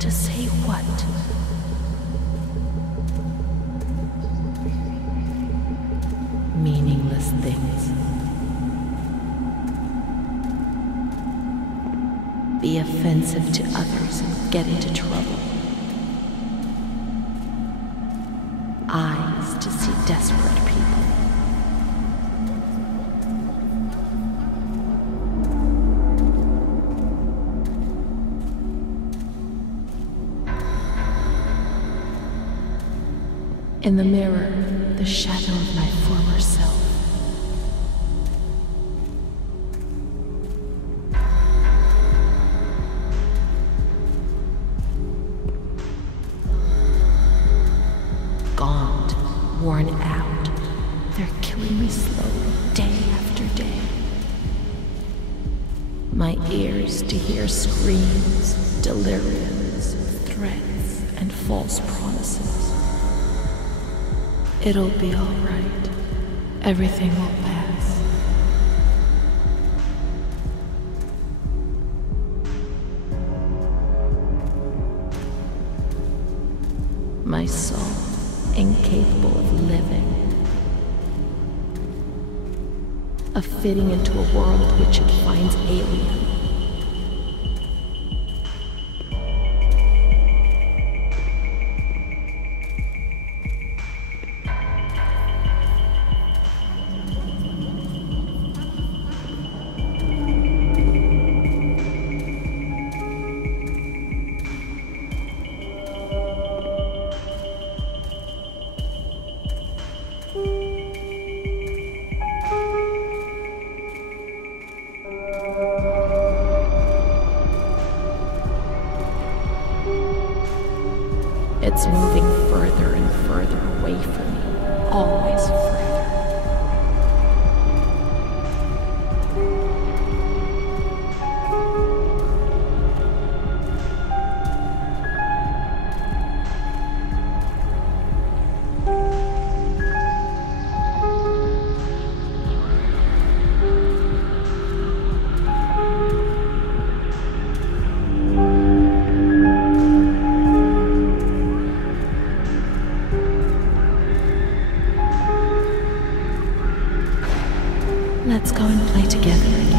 To say what? Meaningless things. Be offensive to others and get into trouble. Eyes to see desperate people. In the mirror, the shadow of my former self. Gaunt, worn out, they're killing me slowly, day after day. My ears to hear screams, deliriums, threats, and false promises. It'll be all right. Everything will pass. My soul, incapable of living, of fitting into a world which it finds alien. It's moving further and further away from me, always further. Let's go and play together again.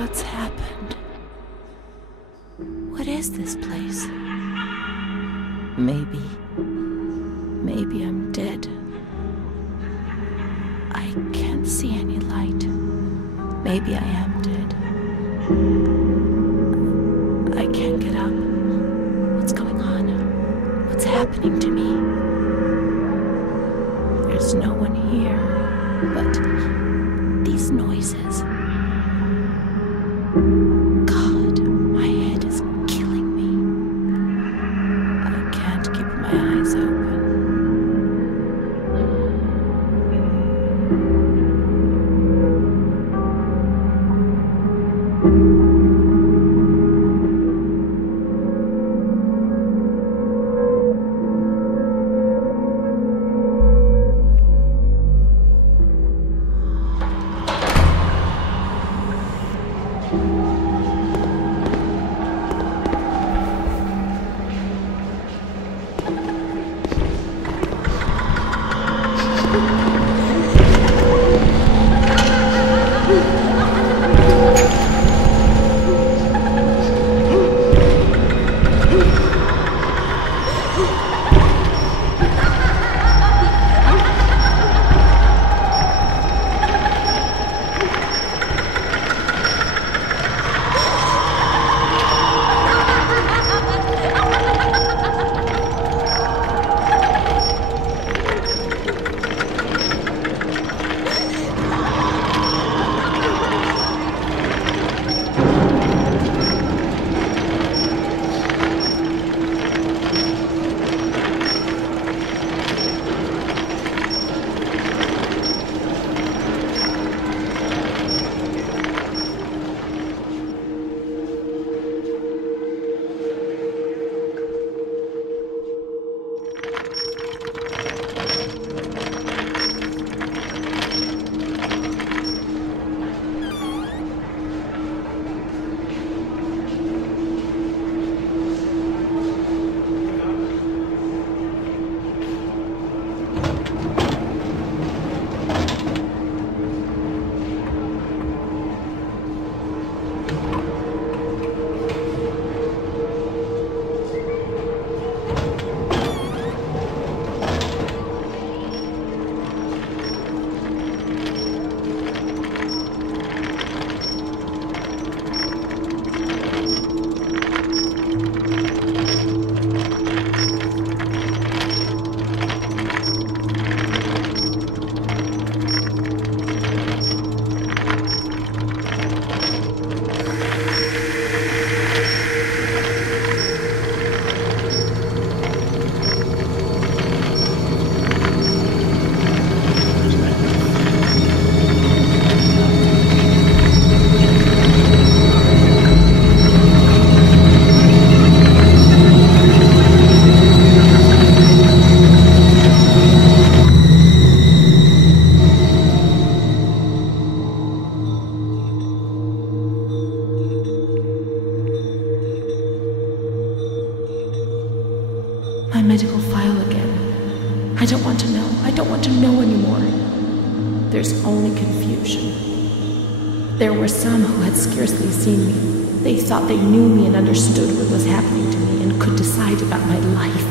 What's happened? What is this place? Maybe I'm dead. I can't see any light. Maybe I am dead. I can't get up. What's going on? What's happening to me? There's no one here, but these noises. God, my head is killing me. I can't keep my eyes open. My medical file again. I don't want to know. I don't want to know anymore. There's only confusion. There were some who had scarcely seen me. They thought they knew me and understood what was happening to me and could decide about my life.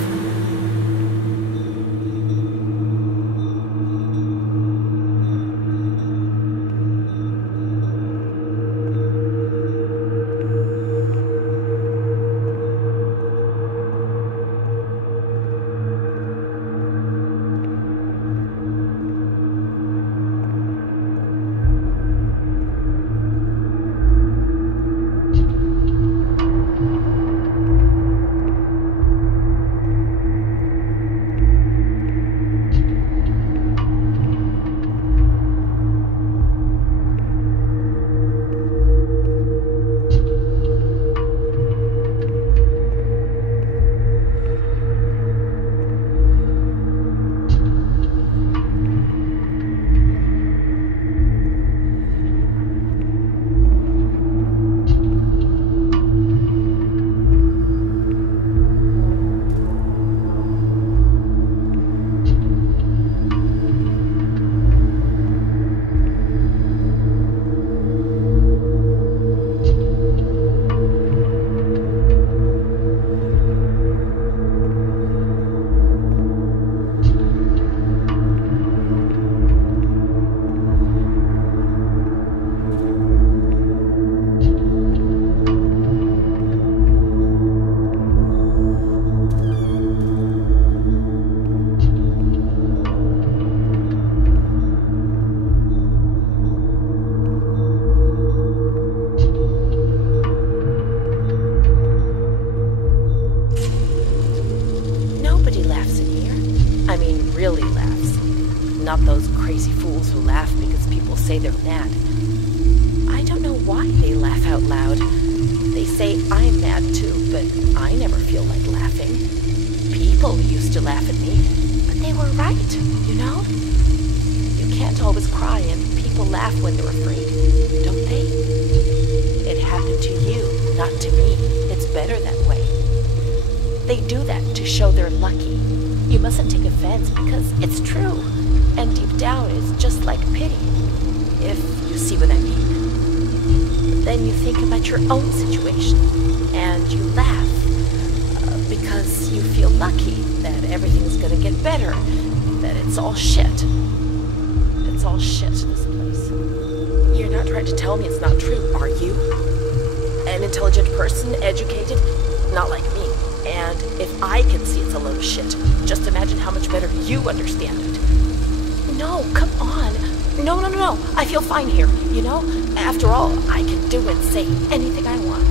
Not those crazy fools who laugh because people say they're mad. I don't know why they laugh out loud. They say I'm mad too, but I never feel like laughing. People used to laugh at me, but they were right, you know? You can't always cry, and people laugh when they're afraid, don't they? It happened to you, not to me. It's better that way. They do that to show they're lucky. You mustn't take offense because it's true. And deep down, it's just like pity, if you see what I mean. Then you think about your own situation, and you laugh, because you feel lucky that everything's gonna get better, that it's all shit. It's all shit, this place. You're not trying to tell me it's not true, are you? An intelligent person, educated, not like me. And if I can see it's a load of shit, just imagine how much better you understand it. No, come on. No. I feel fine here, you know? After all, I can do and say anything I want.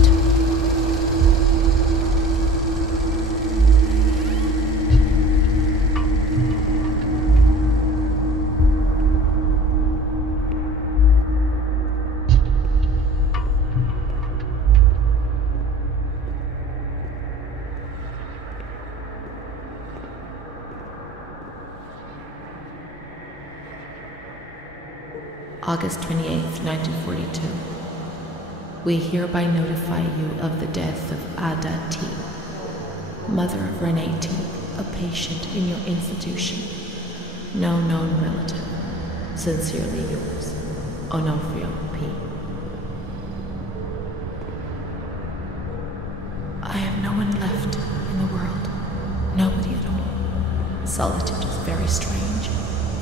August 28th, 1942. We hereby notify you of the death of Ada T., mother of Renee T., a patient in your institution. No known relative. Sincerely yours, Onofrio P. I have no one left in the world. Nobody at all. Solitude is very strange.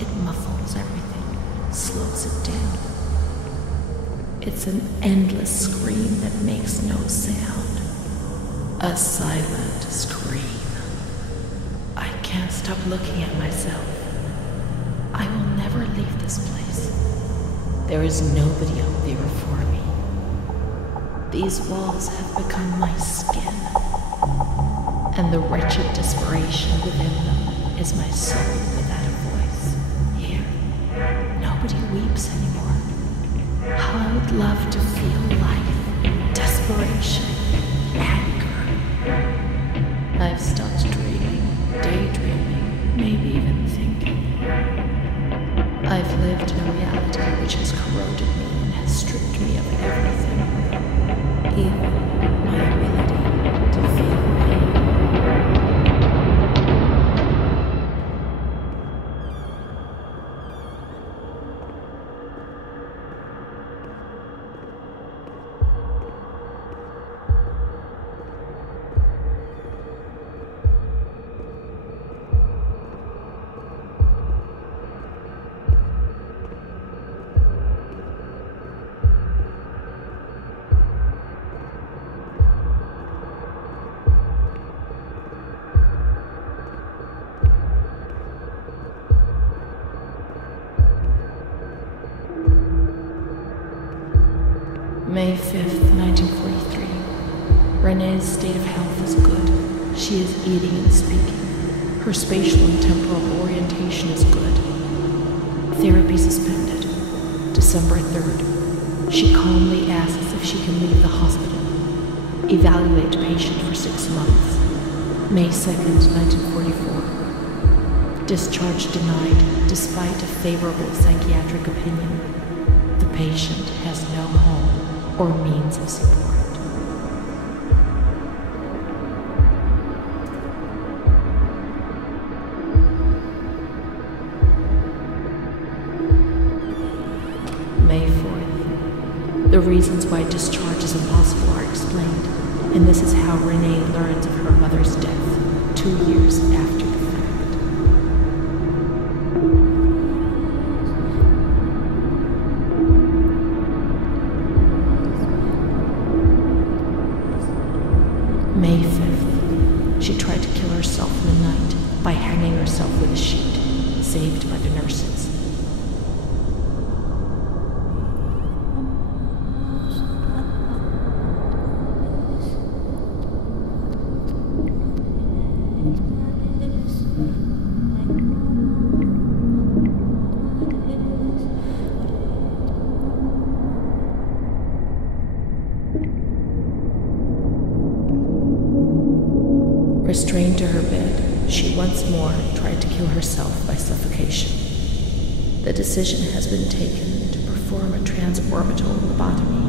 It muffles everything. Slows it down. It's an endless scream that makes no sound. A silent scream. I can't stop looking at myself. I will never leave this place. There is nobody out there for me. These walls have become my skin, and the wretched desperation within them is my soul without a voice. Here, nobody weeps anymore. How I would love to feel life, desperation, anger. I've stopped dreaming, daydreaming, maybe even thinking. I've lived in a reality which has corroded me and has stripped me of everything, even my ability to feel pain. Renee's state of health is good. She is eating and speaking. Her spatial and temporal orientation is good. Therapy suspended. December 3rd. She calmly asks if she can leave the hospital. Evaluate patient for 6 months. May 2nd, 1944. Discharge denied despite a favorable psychiatric opinion. The patient has no home or means of support. May 4th. The reasons why discharge is impossible are explained, and this is how Renee learns of her mother's death 2 years after the fact. May 5th. She tried to kill herself in the night by hanging herself with a sheet, saved by the nurses. Restrained to her bed, she once more tried to kill herself by suffocation. The decision has been taken to perform a transorbital lobotomy.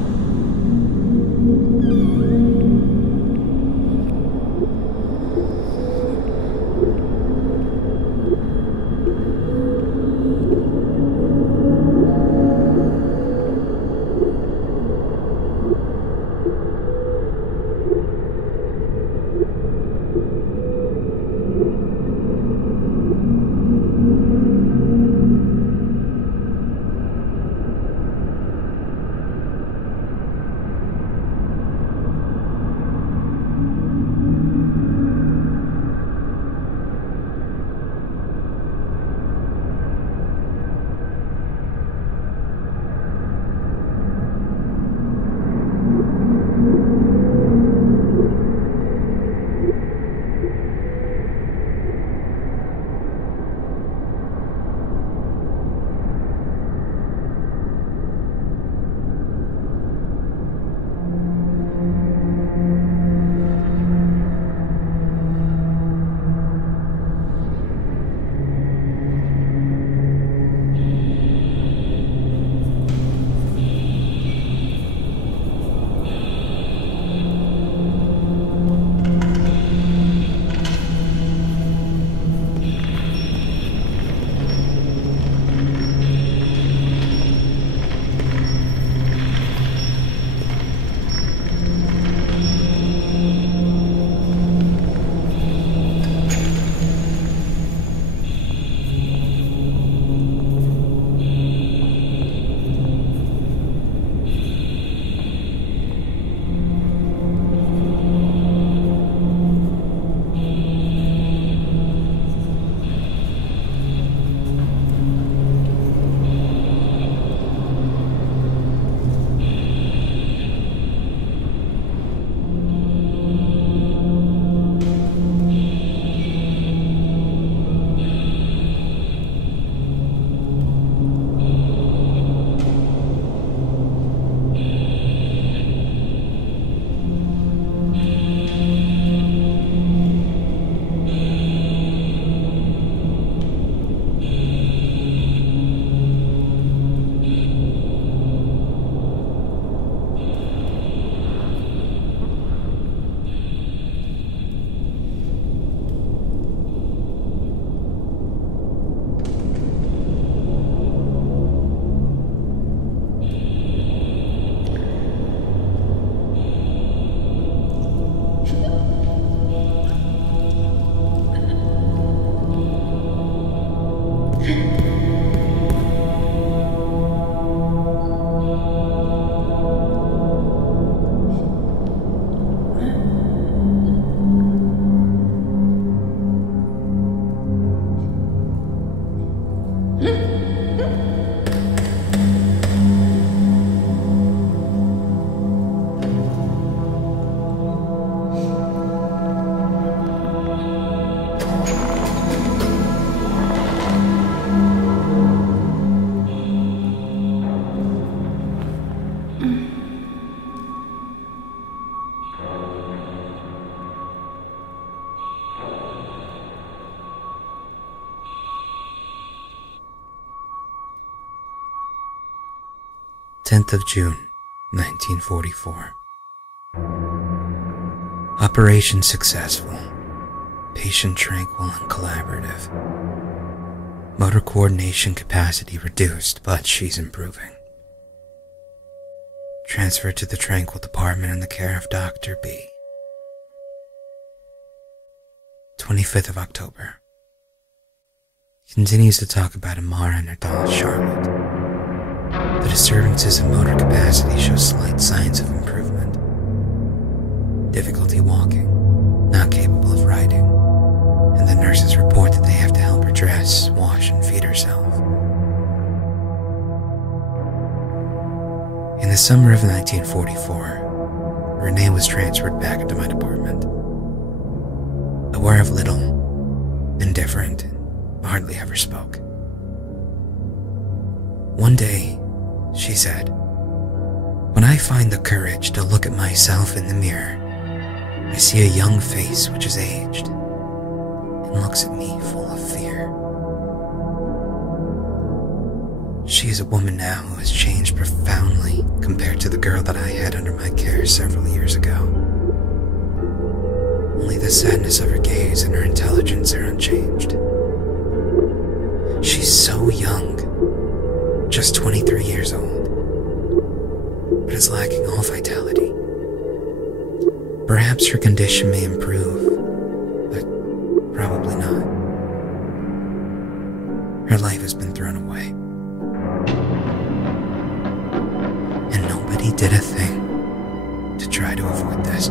10th of June, 1944. Operation successful. Patient tranquil and collaborative. Motor coordination capacity reduced, but she's improving. Transferred to the tranquil department in the care of Dr. B. 25th of October. Continues to talk about Amara and her doll Charlotte. The disturbances in motor capacity show slight signs of improvement. Difficulty walking, not capable of riding, and the nurses report that they have to help her dress, wash, and feed herself. In the summer of 1944, Renee was transferred back into my department. Aware of little, indifferent, and hardly ever spoke. One day, she said, "When I find the courage to look at myself in the mirror, I see a young face which is aged and looks at me full of fear." She is a woman now who has changed profoundly compared to the girl that I had under my care several years ago. Only the sadness of her gaze and her intelligence are unchanged. She's so young, just 23 years old, but is lacking all vitality. Perhaps her condition may improve, but probably not. Her life has been thrown away. And nobody did a thing to try to avoid this.